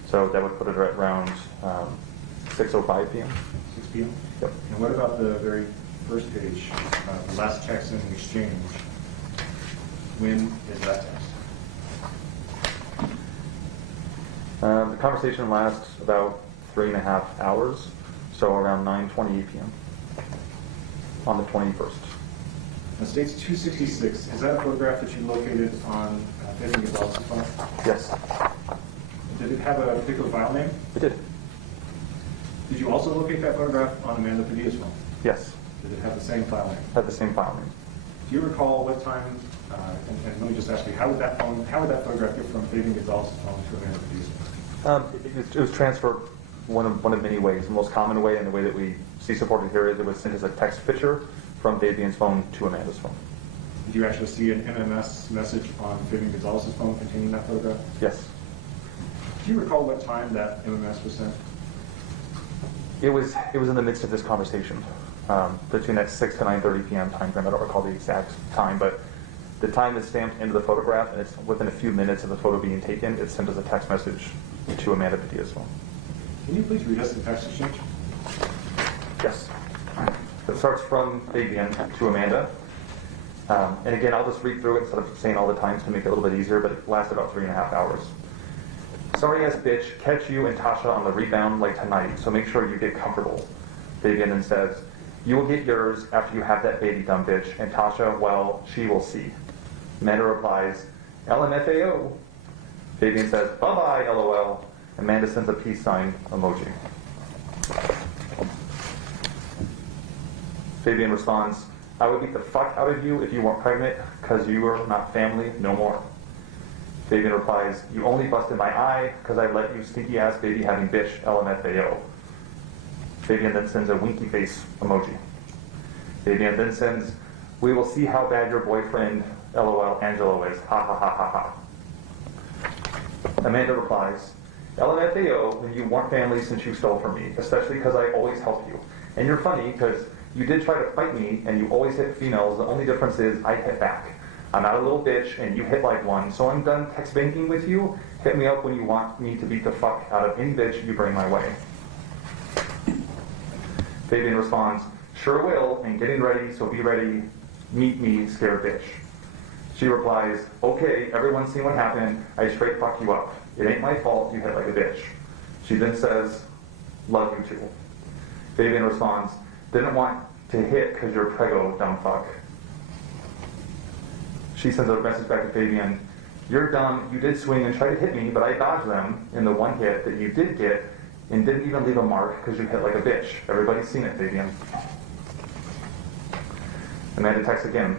So that would put it at around 6:05 p.m. 6 p.m.? Yep. And what about the very first page, the last text in the exchange? When is that text? The conversation lasts about 3.5 hours, so around 9:28 p.m. on the 21st. Now, states 266, is that a photograph that you located on Fabian Gonzales' phone? Yes, Did it have a particular file name? it did. Did you also locate that photograph on Amanda Padilla's phone? Yes. Did it have the same file name? Had the same file name. Do you recall what time, and let me just ask you, how would that photograph get from Fabian Gonzales' phone to Amanda Padilla? It was transferred one of many ways. The most common way, and the way that we see supported here, is it was sent as a text picture from Fabian's phone to Amanda's phone. Did you actually see an MMS message on Fabian Gonzales' phone containing that photograph? Yes. Do you recall what time that MMS was sent? It was in the midst of this conversation, between that 6 to 9:30 p.m. time frame. I don't recall the exact time, but the time is stamped into the photograph, and it's within a few minutes of the photo being taken. It's sent as a text message to Amanda Padilla's phone. Can you please read us the text exchange? Yes. It starts from Fabian to Amanda. And again, I'll just read through it instead of saying all the times to make it a little bit easier, but it lasted about 3.5 hours. Sorry ass bitch, catch you and Tasha on the rebound like tonight, so make sure you get comfortable. Fabian then says, you will get yours after you have that baby, dumb bitch, and Tasha, well, she will see. Amanda replies, LMFAO. Fabian says, bye-bye, LOL. Amanda sends a peace sign emoji. Fabian responds, I would beat the fuck out of you if you weren't pregnant, because you are not family no more. Fabian replies, you only busted my eye, because I let you stinky ass baby having bitch, LMFAO. Fabian then sends a winky face emoji. Fabian then sends, we will see how bad your boyfriend, LOL, Angelo is, ha ha ha ha ha. Amanda replies, LMFAO, when you weren't family since you stole from me, especially because I always help you. And you're funny, because you did try to fight me, and you always hit females. The only difference is I hit back. I'm not a little bitch, and you hit like one. So I'm done text banking with you. Hit me up when you want me to beat the fuck out of any bitch you bring my way. Fabian responds, sure will, and getting ready, so be ready. Meet me, scared bitch. She replies, okay, everyone's seen what happened. I straight fuck you up. It ain't my fault you hit like a bitch. She then says, love you too. Fabian responds, didn't want to hit because you're prego, dumb fuck. She sends a message back to Fabian, you're dumb, you did swing and try to hit me, but I dodged them in the one hit that you did get and didn't even leave a mark because you hit like a bitch. Everybody's seen it, Fabian. Amanda texts again,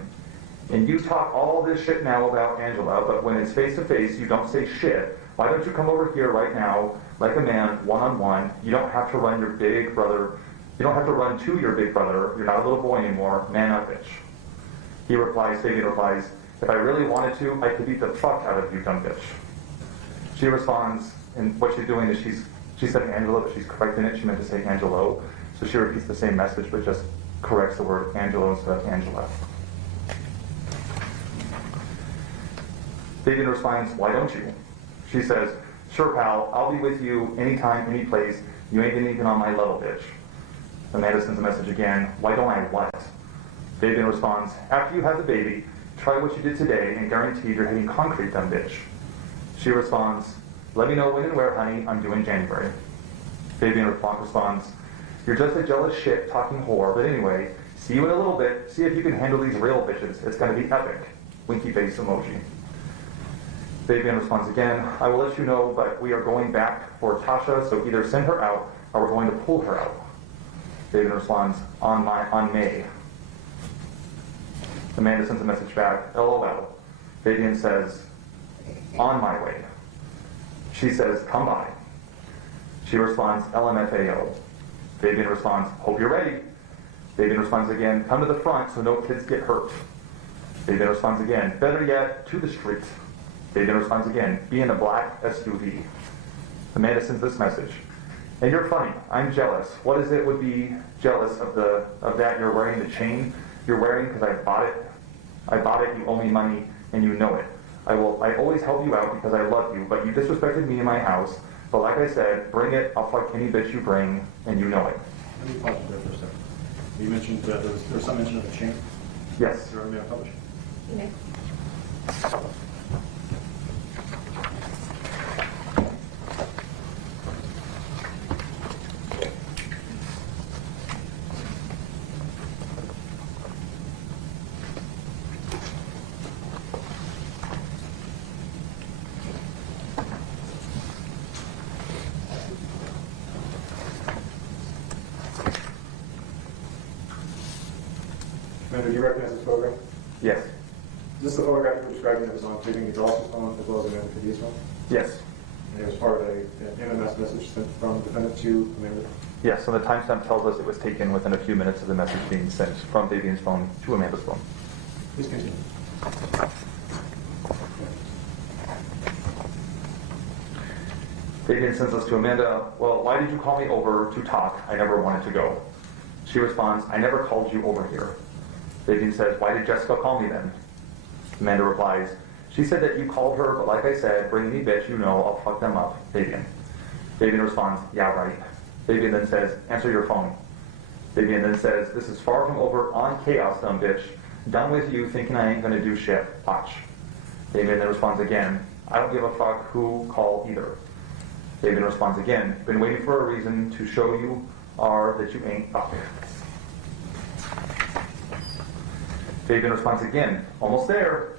and you talk all this shit now about Angela, but when it's face to face, you don't say shit. Why don't you come over here right now, like a man, one-on-one? You don't have to run your big brother. You don't have to run to your big brother. You're not a little boy anymore. Man up, bitch. He replies, Fabian replies, if I really wanted to, I could beat the fuck out of you, dumb bitch. She responds, and what she's doing is she said Angela, but she's correcting it. She meant to say Angelo. So she repeats the same message, but just corrects the word Angelo instead of Angela. Fabian responds, why don't you? She says, sure, pal, I'll be with you anytime, any place. You ain't even on my level, bitch. Amanda sends a message again, why don't I what? Fabian responds, after you have the baby, try what you did today and guaranteed you're hitting concrete, dumb bitch. She responds, let me know when and where, honey, I'm due in January. Fabian responds, you're just a jealous shit talking whore, but anyway, see you in a little bit, see if you can handle these real bitches. It's gonna be epic. Winky face emoji. Fabian responds again, I will let you know, but we are going back for Tasha, so either send her out or we're going to pull her out. Fabian responds, on May. Amanda sends a message back, LOL. Fabian says, on my way. She says, come by. She responds, LMFAO. Fabian responds, hope you're ready. Fabian responds again, come to the front so no kids get hurt. Fabian responds again, better yet, to the street. Fabian responds again, be in a black SUV. Amanda sends this message, and you're funny, I'm jealous. What is it would be jealous of that you're wearing the chain you're wearing because I bought it, you owe me money, and you know it. I always help you out because I love you, but you disrespected me in my house. But like I said, bring it, I'll fuck any bitch you bring, and you know it. Let me pause you there for a second. You mentioned there was some mention of a chain. Yes. You're going to publish? Okay. Commander, do you recognize this photograph? Yes. Is this the photograph you were describing that was on Fabian Gonzales' phone as well as Amanda Padillas' phone? Yes. And it was part of an MMS message sent from the defendant to Amanda? Yes, so the timestamp tells us it was taken within a few minutes of the message being sent from Fabian's phone to Amanda's phone. Please continue. Fabian sends us to Amanda, well, why did you call me over to talk? I never wanted to go. She responds, I never called you over here. Fabian says, why did Jessica call me then? Amanda replies, she said that you called her, but like I said, bring me bitch, you know, I'll fuck them up. Fabian. Fabian responds, yeah, right. Fabian then says, answer your phone. Fabian then says, this is far from over on chaos, dumb bitch. Done with you thinking I ain't gonna do shit. Watch. Fabian then responds again, I don't give a fuck who called either. Fabian responds again, been waiting for a reason to show you are that you ain't fuck. Fabian responds again, almost there.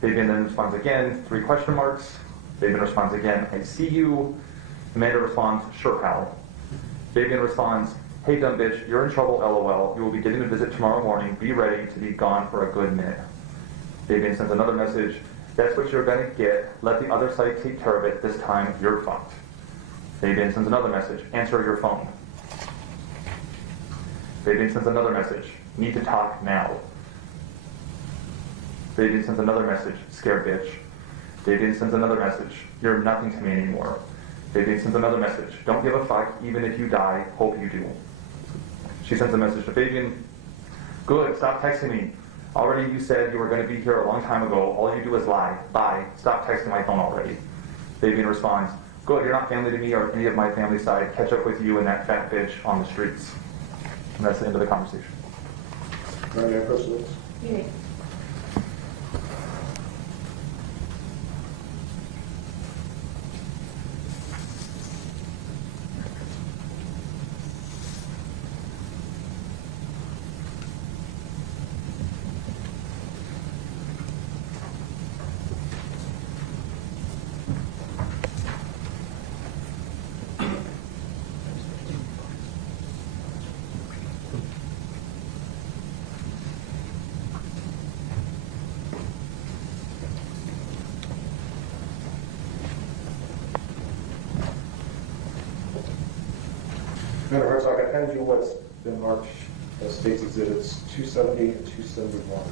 Fabian then responds again, 3 question marks. Fabian responds again, I see you. Amanda responds, sure pal. Fabian responds, hey dumb bitch, you're in trouble, lol. You will be getting a visit tomorrow morning. Be ready to be gone for a good minute. Fabian sends another message, that's what you're gonna get. Let the other side take care of it. This time, you're fucked. Fabian sends another message, answer your phone. Fabian sends another message, need to talk now. Fabian sends another message, scared bitch. Fabian sends another message, you're nothing to me anymore. Fabian sends another message, don't give a fuck, even if you die, hope you do. She sends a message to Fabian, good, stop texting me. Already you said you were going to be here a long time ago, all you do is lie. Bye, stop texting my phone already. Fabian responds, good, you're not family to me or any of my family side, catch up with you and that fat bitch on the streets. And that's the end of the conversation. All right, approach this. You may. Commander Herzog, I've handed you what's been marked as State's Exhibits 270 and 271.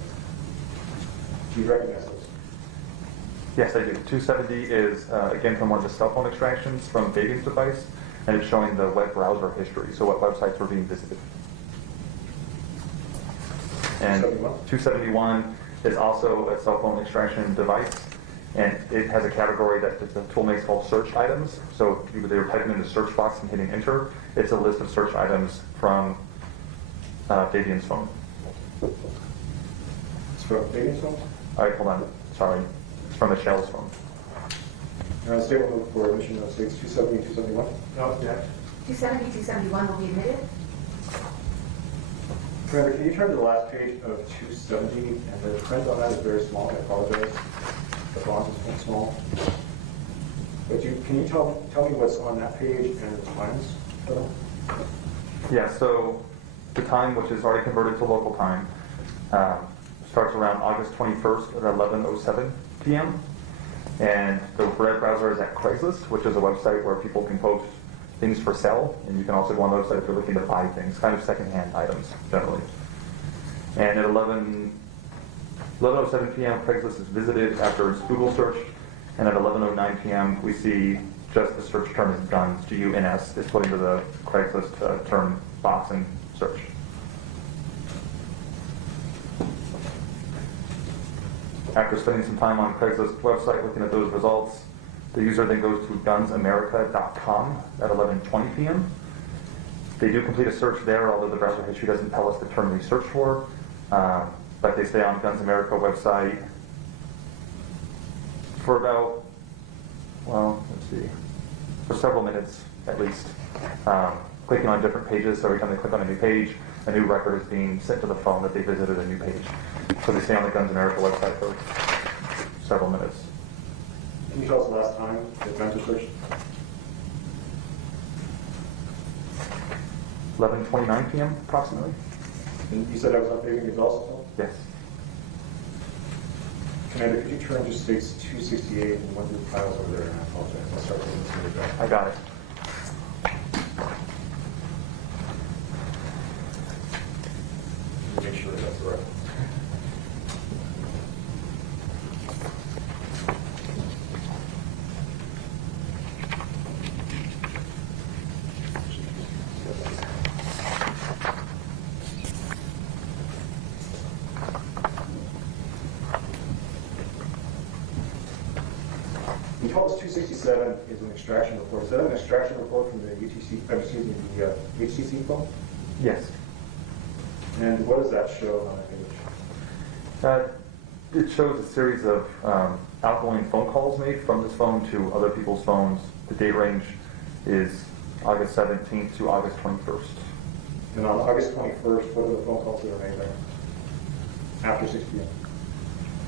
Do you recognize those? Yes, I do. 270 is, again, from one of the cell phone extractions from Fabian's device, and it's showing the web browser history, so what websites were being visited. And 271 is also a cell phone extraction device, and it has a category that the tool makes called search items. So if they were typing in the search box and hitting enter, it's a list of search items from Fabian's phone. It's from Fabian's phone? All right, hold on. Sorry. It's from Michelle's phone. State will move for admission of States 270 and 271. No, yeah. 270, 271 will be admitted. Commander, can you turn to the last page of 270? And the print on that is very small. I apologize. The font is small. But can you tell me what's on that page and the times for them? Yeah, so the time, which is already converted to local time, starts around August 21st at 11:07 p.m. And the red browser is at Craigslist, which is a website where people can post things for sale. And you can also go on the website if you're looking to buy things, kind of secondhand items, generally. And at 11:07 p.m., Craigslist is visited after it's Google searched. And at 11:09 p.m., we see just the search term is guns, G-U-N-S, is put into the Craigslist term box and search. After spending some time on Craigslist website looking at those results, the user then goes to gunsamerica.com at 11:20 p.m. They do complete a search there, although the browser history doesn't tell us the term they search for, but they stay on Guns America website for about, well, let's see, for several minutes at least, clicking on different pages. So every time they click on a new page, a new record is being sent to the phone that they visited a new page. So they stay on the Guns America website for several minutes. Can you tell us the last time the guns were searched? 11:29 p.m. approximately. And you said that was on Fabian Gonzales' phone? Yes. Commander, could you turn to states 268 and one of the files over there, and I apologize. I'll start with this one back. I got it. Make sure that's the right. You told us 267 is an extraction report. Is that an extraction report from the UTC, excuse me, the HTC phone? Yes. And what does that show on that image? It shows a series of outgoing phone calls made from this phone to other people's phones. The date range is August 17th to August 21st. And on August 21st, what are the phone calls that were made there? After 6 p.m.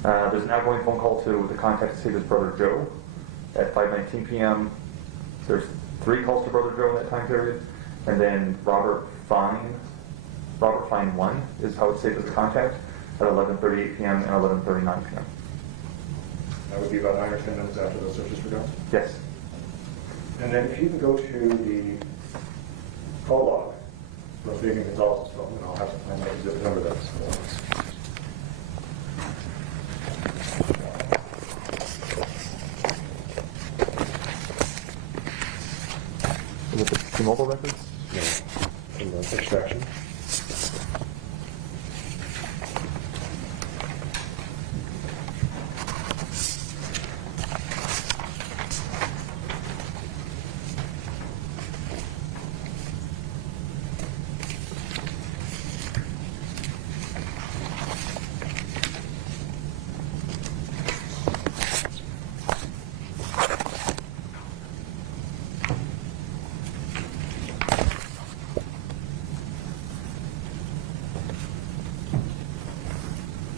There's an outgoing phone call to the contact to his brother Joe at 5:19 p.m. There's 3 calls to brother Joe in that time period. And then Robert Fine 1 is how it's saved as a contact at 11:38 p.m. and 11:39 p.m. That would be about 9 or 10 minutes after those searches were done. Yes. And then if you can go to the call log from Fabian Gonzales' phone, and I'll have to find out the number that's Is it the T-Mobile records? No, from the extraction.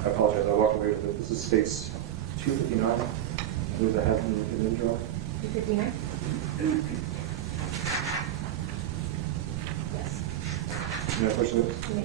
I apologize, I walked away with it. This is states 259. I believe that has in the intro. 259? Yes. May I push it? You may.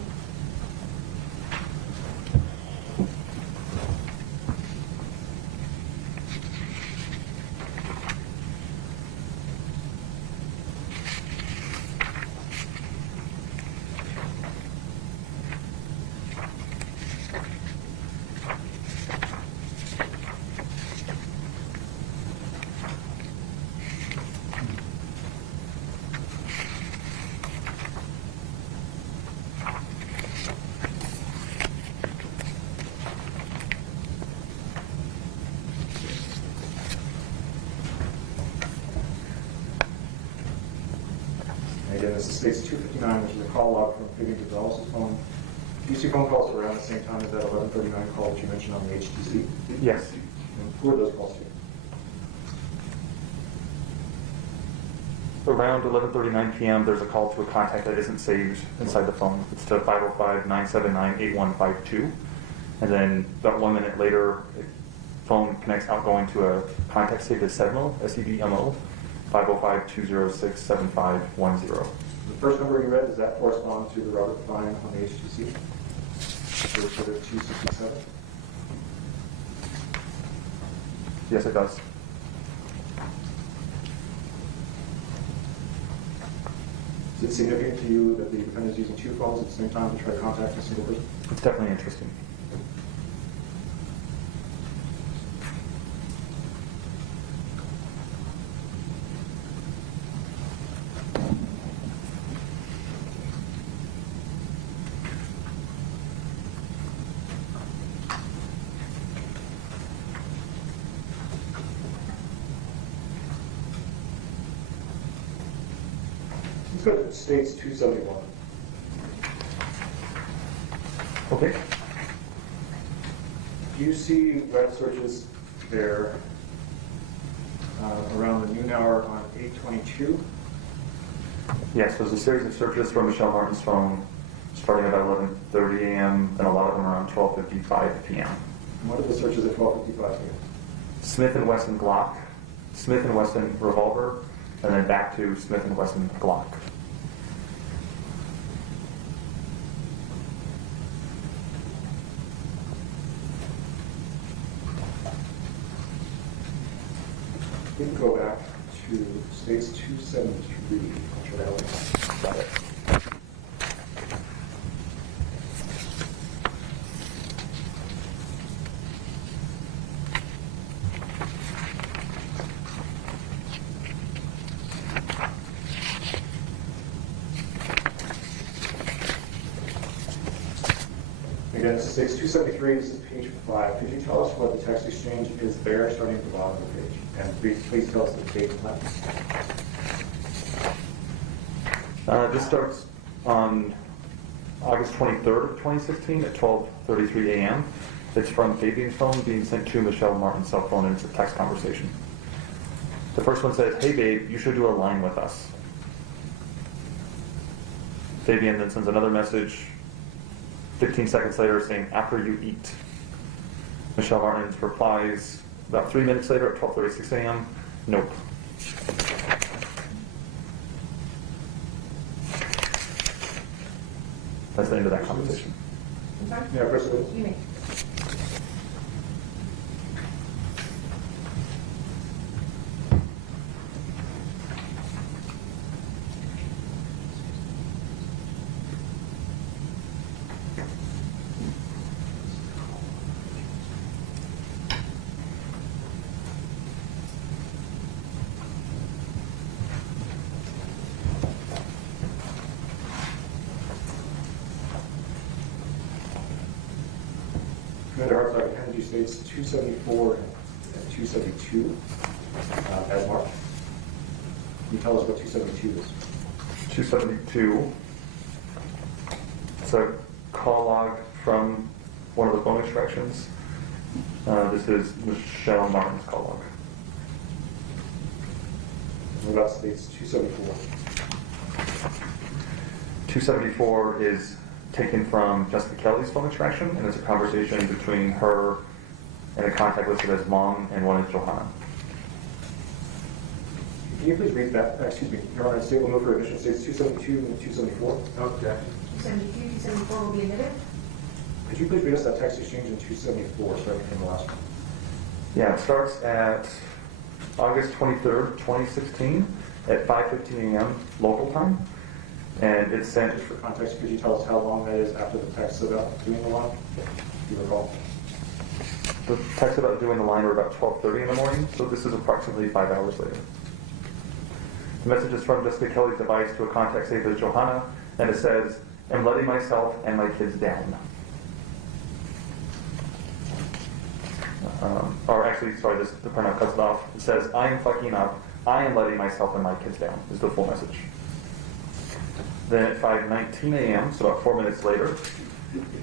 Again, this is states 259, which is a call log from Fabian Gonzales' phone. Do you see phone calls around the same time as that 1139 call that you mentioned on the HTC? Yes. And who are those calls to? Around 11:39 p.m., there's a call to a contact that isn't saved inside the phone. It's to 505-979-8152. And then about 1 minute later, a phone connects outgoing to a contact saved as SEDMO, SEDMO, 505-206-7510. The first number you read, does that correspond to the Robert Fine on the HTC? So it's sort of 267? Yes, it does. Is it significant to you that the defendant is using 2 phones at the same time to try to contact a single person? It's definitely interesting. Let's go to states 271. Okay. Do you see web searches there around the noon hour on 8/22? Yes, there's a series of searches from Michelle Martens' phone starting about 11:30 a.m. and a lot of them around 12:55 p.m. And what are the searches at 12:55 p.m.? Smith & Wesson Glock, Smith & Wesson revolver, and then back to Smith & Wesson Glock. We can go back to states 273. I'll try that one. Got it. Again, this is states 273. This is page 5. Could you tell us what the text exchange is there, starting at the bottom of the page? And please tell us the date and time. This starts on August 23rd of 2016 at 12:33 a.m. It's from Fabian's phone being sent to Michelle Martens' cell phone, and it's a text conversation. The first one says, "Hey babe, you should do a line with us." Fabian then sends another message 15 seconds later saying, "After you eat." Michelle Martens replies about 3 minutes later at 12:36 a.m., "Nope." That's the end of that conversation. I'm sorry? Yeah, first of all. You may. Commander Hartzog, Energy States 274 and 272 as marked. Can you tell us what 272 is? 272. It's a call log from one of the phone extractions. This is Michelle Martens' call log. What about states 274? 274 is taken from Jessica Kelley's phone extraction, and it's a conversation between her and a contact listed as Mom, and one is Johanna. Can you please read that? Excuse me, Your Honor, state will move for admission states 272 and 274. Okay. 272, 274 will be admitted. Could you please read us that text exchange in 274, starting from the last one? Yeah, it starts at August 23rd, 2016 at 5:15 a.m. local time, and it's sent. Just for context, could you tell us how long that is after the text about doing the line? Do you recall? The text about doing the line were about 12:30 in the morning, so this is approximately 5 hours later. The message is from Jessica Kelley's device to a contact saved as Johanna, and it says, "I'm letting myself and my kids down." Or actually, sorry, the printout cuts it off. It says, "I am fucking up. I am letting myself and my kids down," is the full message. Then at 5:19 a.m., so about 4 minutes later,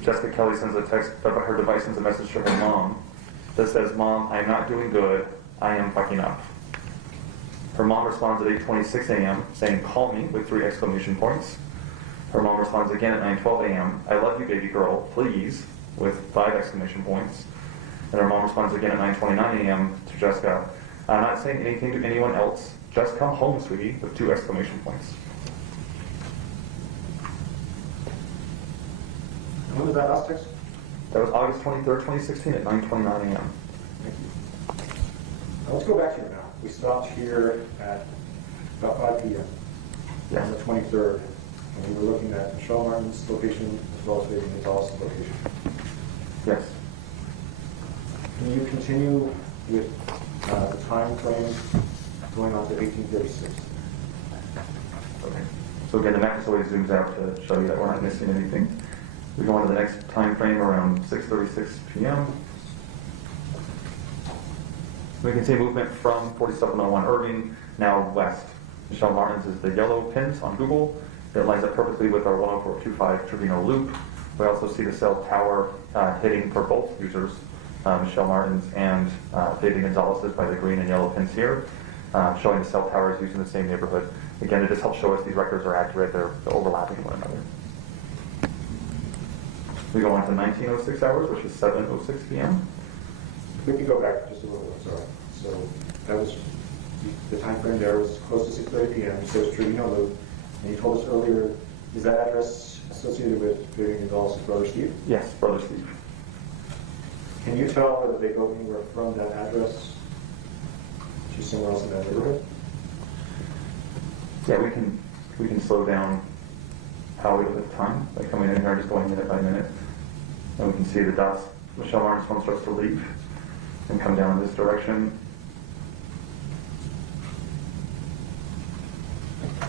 Jessica Kelley sends a text, her device sends a message to her mom that says, "Mom, I am not doing good. I am fucking up." Her mom responds at 8:26 a.m. saying, "Call me," with 3 exclamation points. Her mom responds again at 9:12 a.m., "I love you, baby girl, please," with 5 exclamation points. And her mom responds again at 9:29 a.m. to Jessica, "I'm not saying anything to anyone else. Just come home, sweetie," with 2 exclamation points. And when was that last text? That was August 23rd, 2016 at 9:29 a.m. Thank you. Now let's go back here now. We stopped here at about 5 p.m. Yes. on the 23rd, and we were looking at Michelle Martens' location as well as Fabian Gonzales' location. Yes. Can you continue with the time frame going on to 1836? Okay. So again, the map just always zooms out to show you that we're not missing anything. We go on to the next time frame around 6:36 p.m. We can see movement from 4701 Irving, now west. Michelle Martens is the yellow pins on Google. It lines up perfectly with our 10425 Trevino loop. We also see the cell tower hitting for both users, Michelle Martens and Fabian Gonzales by the green and yellow pins here, showing the cell towers used in the same neighborhood. Again, it just helps show us these records are accurate, they're overlapping one another. We go on to 1906 hours, which is 7:06 p.m. We can go back just a little bit, sorry. So that was, the time frame there was close to 6:30 p.m. You said it was Trevino Loop, and you told us earlier, is that address associated with Fabian Gonzales' brother Steve? Yes, Brother Steve. Can you tell whether they go anywhere from that address to somewhere else in that neighborhood? Yeah, we can slow down how we live at the time by coming in here, just going minute by minute. And we can see the dots. Michelle Martens phone starts to leave and come down in this direction.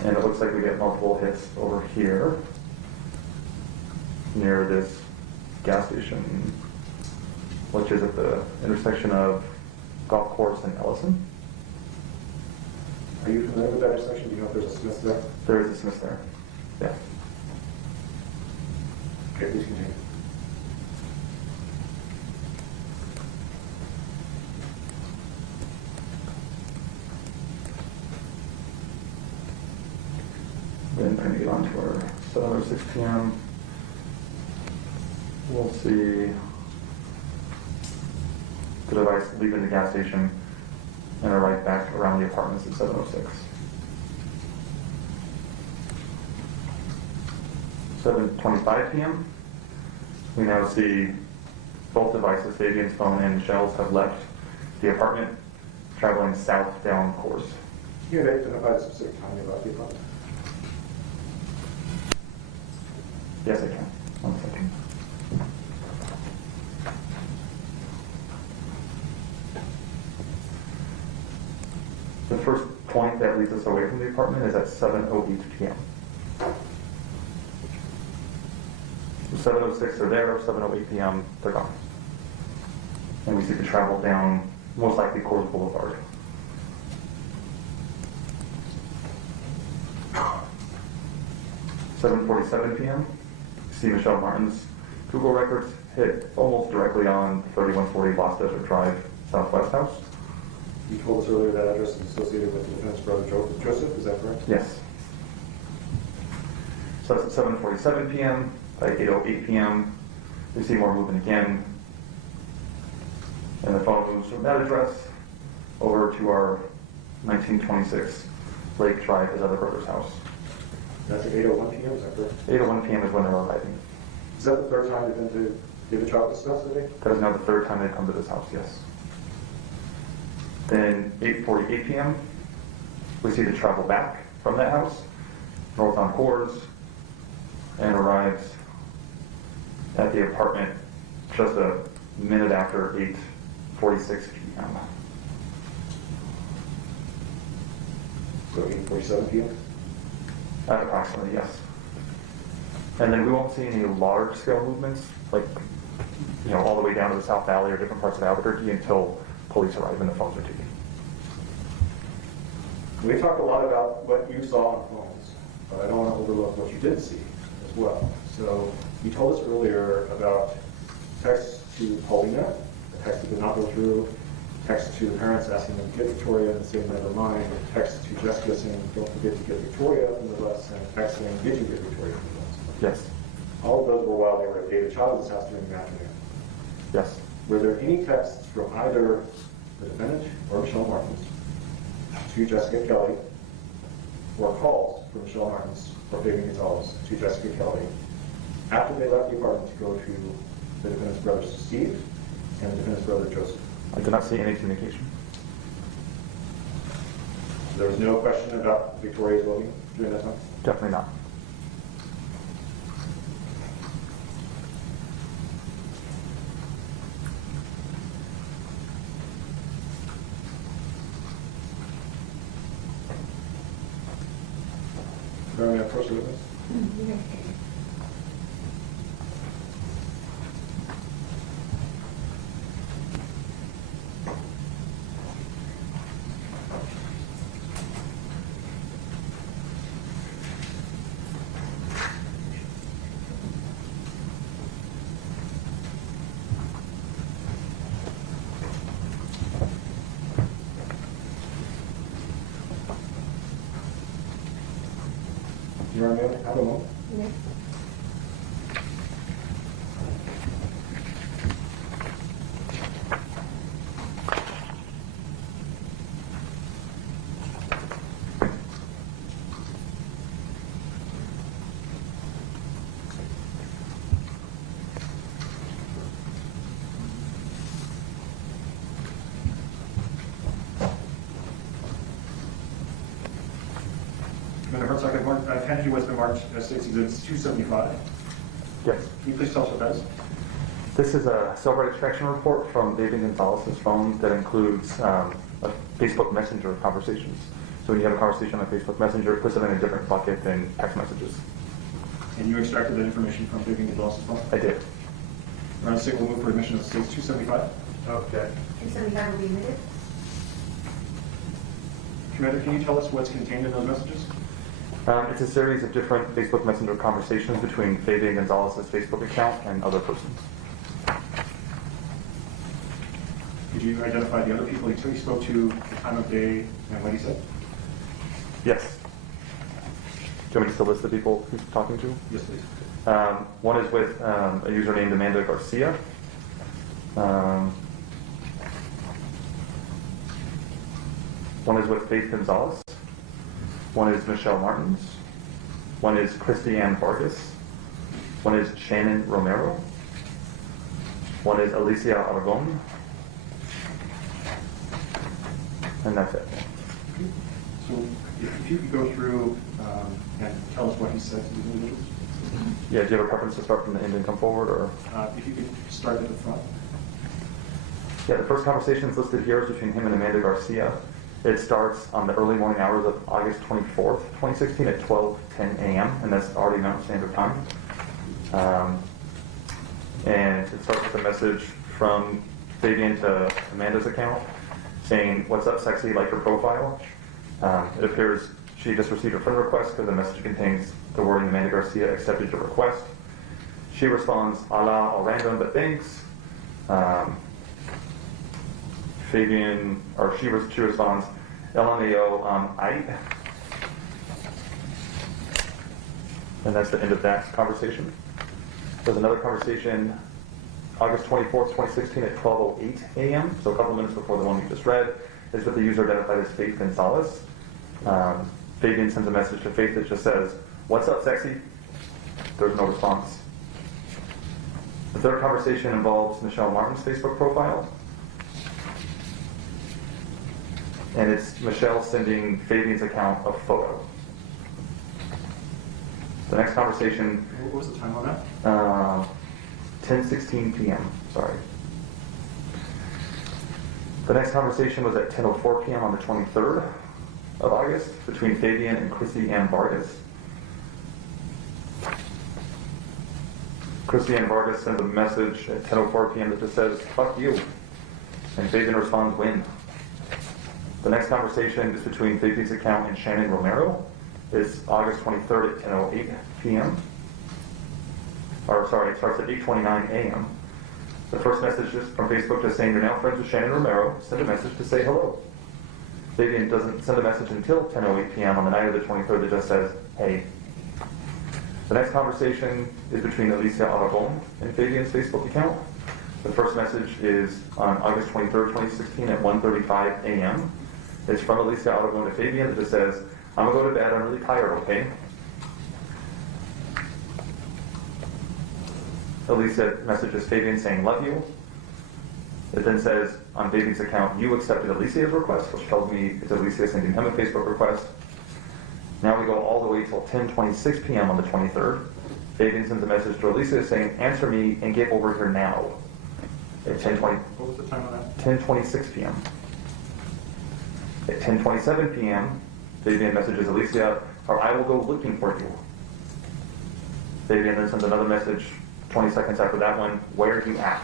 And it looks like we get multiple hits over here near this gas station, which is at the intersection of Golf Course and Ellison. Are you familiar with that intersection? Do you know if there's a Smith's there? There is a Smith there. Yeah. Okay, please continue. Then trying to get on to our 7:06 p.m. We'll see the device leaving the gas station and arrive back around the apartments at 7:06. 7:25 p.m. We now see both devices, Fabian's phone and Michelle's, have left the apartment, traveling south down course. Can you identify the specific time about the apartment? Yes, I can. 1 second. The first point that leads us away from the apartment is at 7:08 p.m. 7:06 they're there, 7:08 p.m. they're gone. And we see the travel down, most likely Coors Boulevard. $7:47 p.m. See Michelle Martens' Google records hit almost directly on 3140 Lost Desert Drive, Southwest House. You told us earlier that address is associated with the defendant's brother Joseph, is that correct? Yes. So that's at 7:47 p.m. By 8:08 p.m., we see more movement again. And the phone moves from that address over to our 1926 Lake Drive, his other brother's house. That's at 8:01 p.m., is that correct? 8:01 p.m. is when they're arriving. Is that the third time they've been to give the child custody? That is now the third time they've come to this house, yes. Then 8:48 p.m., we see the travel back from that house, north on Coors, and arrives at the apartment just a minute after 8:46 p.m. So 8:47 p.m.? Approximately, yes. And then we won't see any large-scale movements, like, all the way down to the South Valley or different parts of Albuquerque until police arrive and the phones are taken. We talked a lot about what you saw on phones, but I don't want to overlook what you did see as well. So you told us earlier about texts to Paulina, a text that did not go through, text to parents asking them to get Victoria and saying never mind, text to Jessica saying don't forget to get Victoria from the bus, and a text saying did you get Victoria from the bus? Yes. All of those were while they were at David Child's house during the afternoon. Yes. Were there any texts from either the defendant or Michelle Martens to Jessica Kelley, or calls from Michelle Martens or Fabian Gonzales to Jessica Kelley after they left the apartment to go to the defendant's brother Steve and the defendant's brother Joseph? I did not see any communication. There was no question about Victoria's voting during that time? Definitely not. Very good. Approach the witness. You are male? I don't know. Yes. handed you what's been marked as State's Exhibit 275. Yes. Can you please tell us what that is? This is a cell right extraction report from Fabian Gonzales' phone that includes a Facebook Messenger conversations. So when you have a conversation on Facebook Messenger, it puts it in a different bucket than text messages. And you extracted that information from Fabian Gonzales' phone? I did. Round 6 will move for admission of State's 275. Okay. 275 will be admitted. Commander, can you tell us what's contained in those messages? It's a series of different Facebook Messenger conversations between Fabian Gonzales' Facebook account and other persons. Did you identify the other people he spoke to, the time of day, and what he said? Yes. Do you want me to list the people he's talking to? Yes, please. One is with a user named Amanda Garcia. One is with Faith Gonzales. One is Michelle Martens. One is Christiane Vargas. One is Shannon Romero. One is Alicia Aragon. And that's it. So if you could go through and tell us what he said to the individuals. Yeah, do you have a preference to start from the end and come forward, or? If you could start at the front. Yeah, the first conversation is listed here is between him and Amanda Garcia. It starts on the early morning hours of August 24th, 2016 at 12:10 a.m., and that's already Mountain Standard Time. And it starts with a message from Fabian to Amanda's account saying, "What's up, sexy, like your profile?" It appears she just received a friend request because the message contains the wording Amanda Garcia accepted your request. She responds, "A la, all random, but thanks." She responds, "LMAO, I." And that's the end of that conversation. There's another conversation, August 24th, 2016 at 12:08 a.m., so a couple minutes before the one we just read, is with the user identified as Faith Gonzales. Fabian sends a message to Faith that just says, "What's up, sexy?" There's no response. The third conversation involves Michelle Martens' Facebook profile. And it's Michelle sending Fabian's account a photo. The next conversation... What was the time on that? 10:16 p.m., sorry. The next conversation was at 10:04 p.m. on the 23rd of August between Fabian and Christiane Vargas. Christiane Vargas sends a message at 10:04 p.m. that just says, "Fuck you." And Fabian responds, "Win." The next conversation is between Fabian's account and Shannon Romero. It's August 23rd at 10:08 p.m. Or sorry, it starts at 8:29 a.m. The first message is from Facebook just saying, "You're now friends with Shannon Romero. Send a message to say hello." Fabian doesn't send a message until 10:08 p.m. on the night of the 23rd that just says, "Hey." The next conversation is between Alicia Aragon and Fabian's Facebook account. The first message is on August 23rd, 2016 at 1:35 a.m. It's from Alicia Aragon to Fabian that just says, "I'm gonna go to bed, I'm really tired, okay?" Alicia messages Fabian saying, "Love you." It then says on Fabian's account, "You accepted Alicia's request," which tells me it's Alicia sending him a Facebook request. Now we go all the way till 10:26 p.m. on the 23rd. Fabian sends a message to Alicia saying, "Answer me and get over here now." At 10:20. What was the time on that? 10:26 p.m. At 10:27 p.m., Fabian messages Alicia, or "I will go looking for you." Fabian then sends another message 20 seconds after that one, "Where are you at?"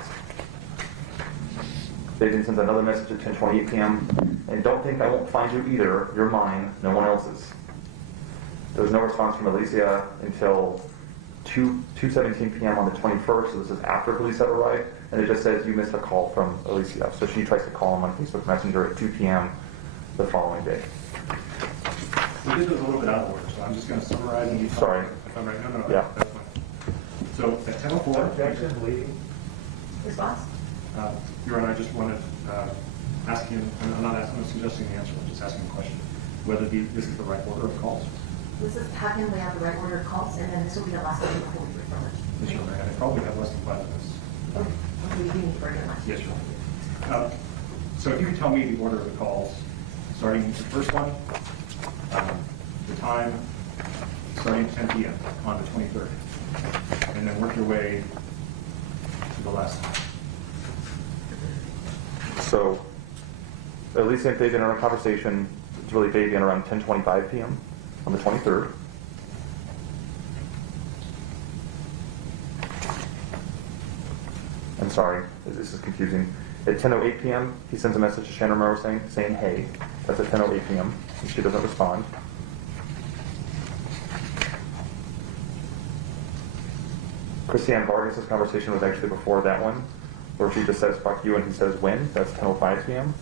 Fabian sends another message at 10:28 p.m., "And don't think I won't find you either. You're mine, no one else's." There was no response from Alicia until 2:17 p.m. on the 21st, so this is after police have arrived, and it just says, "You missed a call from Alicia." So she tries to call him on Facebook Messenger at 2 p.m. the following day. We did this a little bit out of order, so I'm just going to summarize and you tell Sorry. me if I'm right. No, Yeah. that's fine. So at 10:04, Objection, leading. Response? Your Honor, I just wanted asking, I'm not suggesting the answer, I'm just asking a question, whether this is the right order of calls. This is how can we have the right order of calls, and then this will be the last one before we refer it. Yes, Your Honor, and I probably have less than 5 minutes. Okay. We do need further much. Yes, Your Honor. So if you could tell me the order of the calls, starting with the first one, the time, starting at 10 p.m. on the 23rd, and then work your way to the last time. So, Alicia and Fabian are in a conversation, it's really Fabian, around 10:25 p.m. on the 23rd. I'm sorry, this is confusing. At 10:08 p.m., he sends a message to Shannon Romero saying, hey. That's at 10:08 p.m. and she doesn't respond. Christiane Vargas' conversation was actually before that one, where she just says, fuck you, and he says, when? That's 10:05 p.m.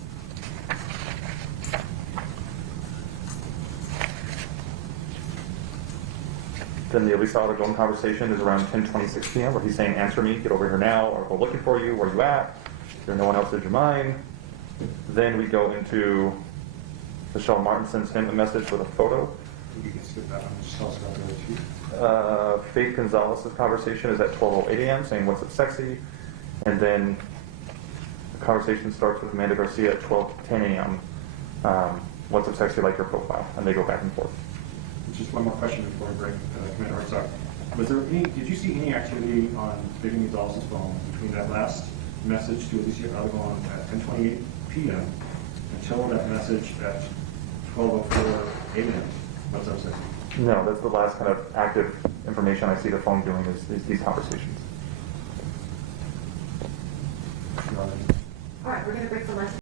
Then the Elisa Autodome conversation is around 10:26 p.m., where he's saying, answer me, get over here now, or go looking for you, where you at? There's no one else in your mind. Then we go into Michelle Martens sends him a message with a photo. You can skip that one. Just tell us about the other two. Faith Gonzales' conversation is at 12:08 a.m. saying, what's up, sexy? And then the conversation starts with Amanda Garcia at 12:10 a.m. What's up, sexy, like your profile? And they go back and forth. Just one more question before we break, Commander Hartzog. Did you see any activity on Fabian Gonzales' phone between that last message to Alicia Autodome at 10:28 p.m. until that message at 12:04 a.m.? What's up, sexy? No, that's the last kind of active information I see the phone doing is these conversations. All right, we're going to break for lunch.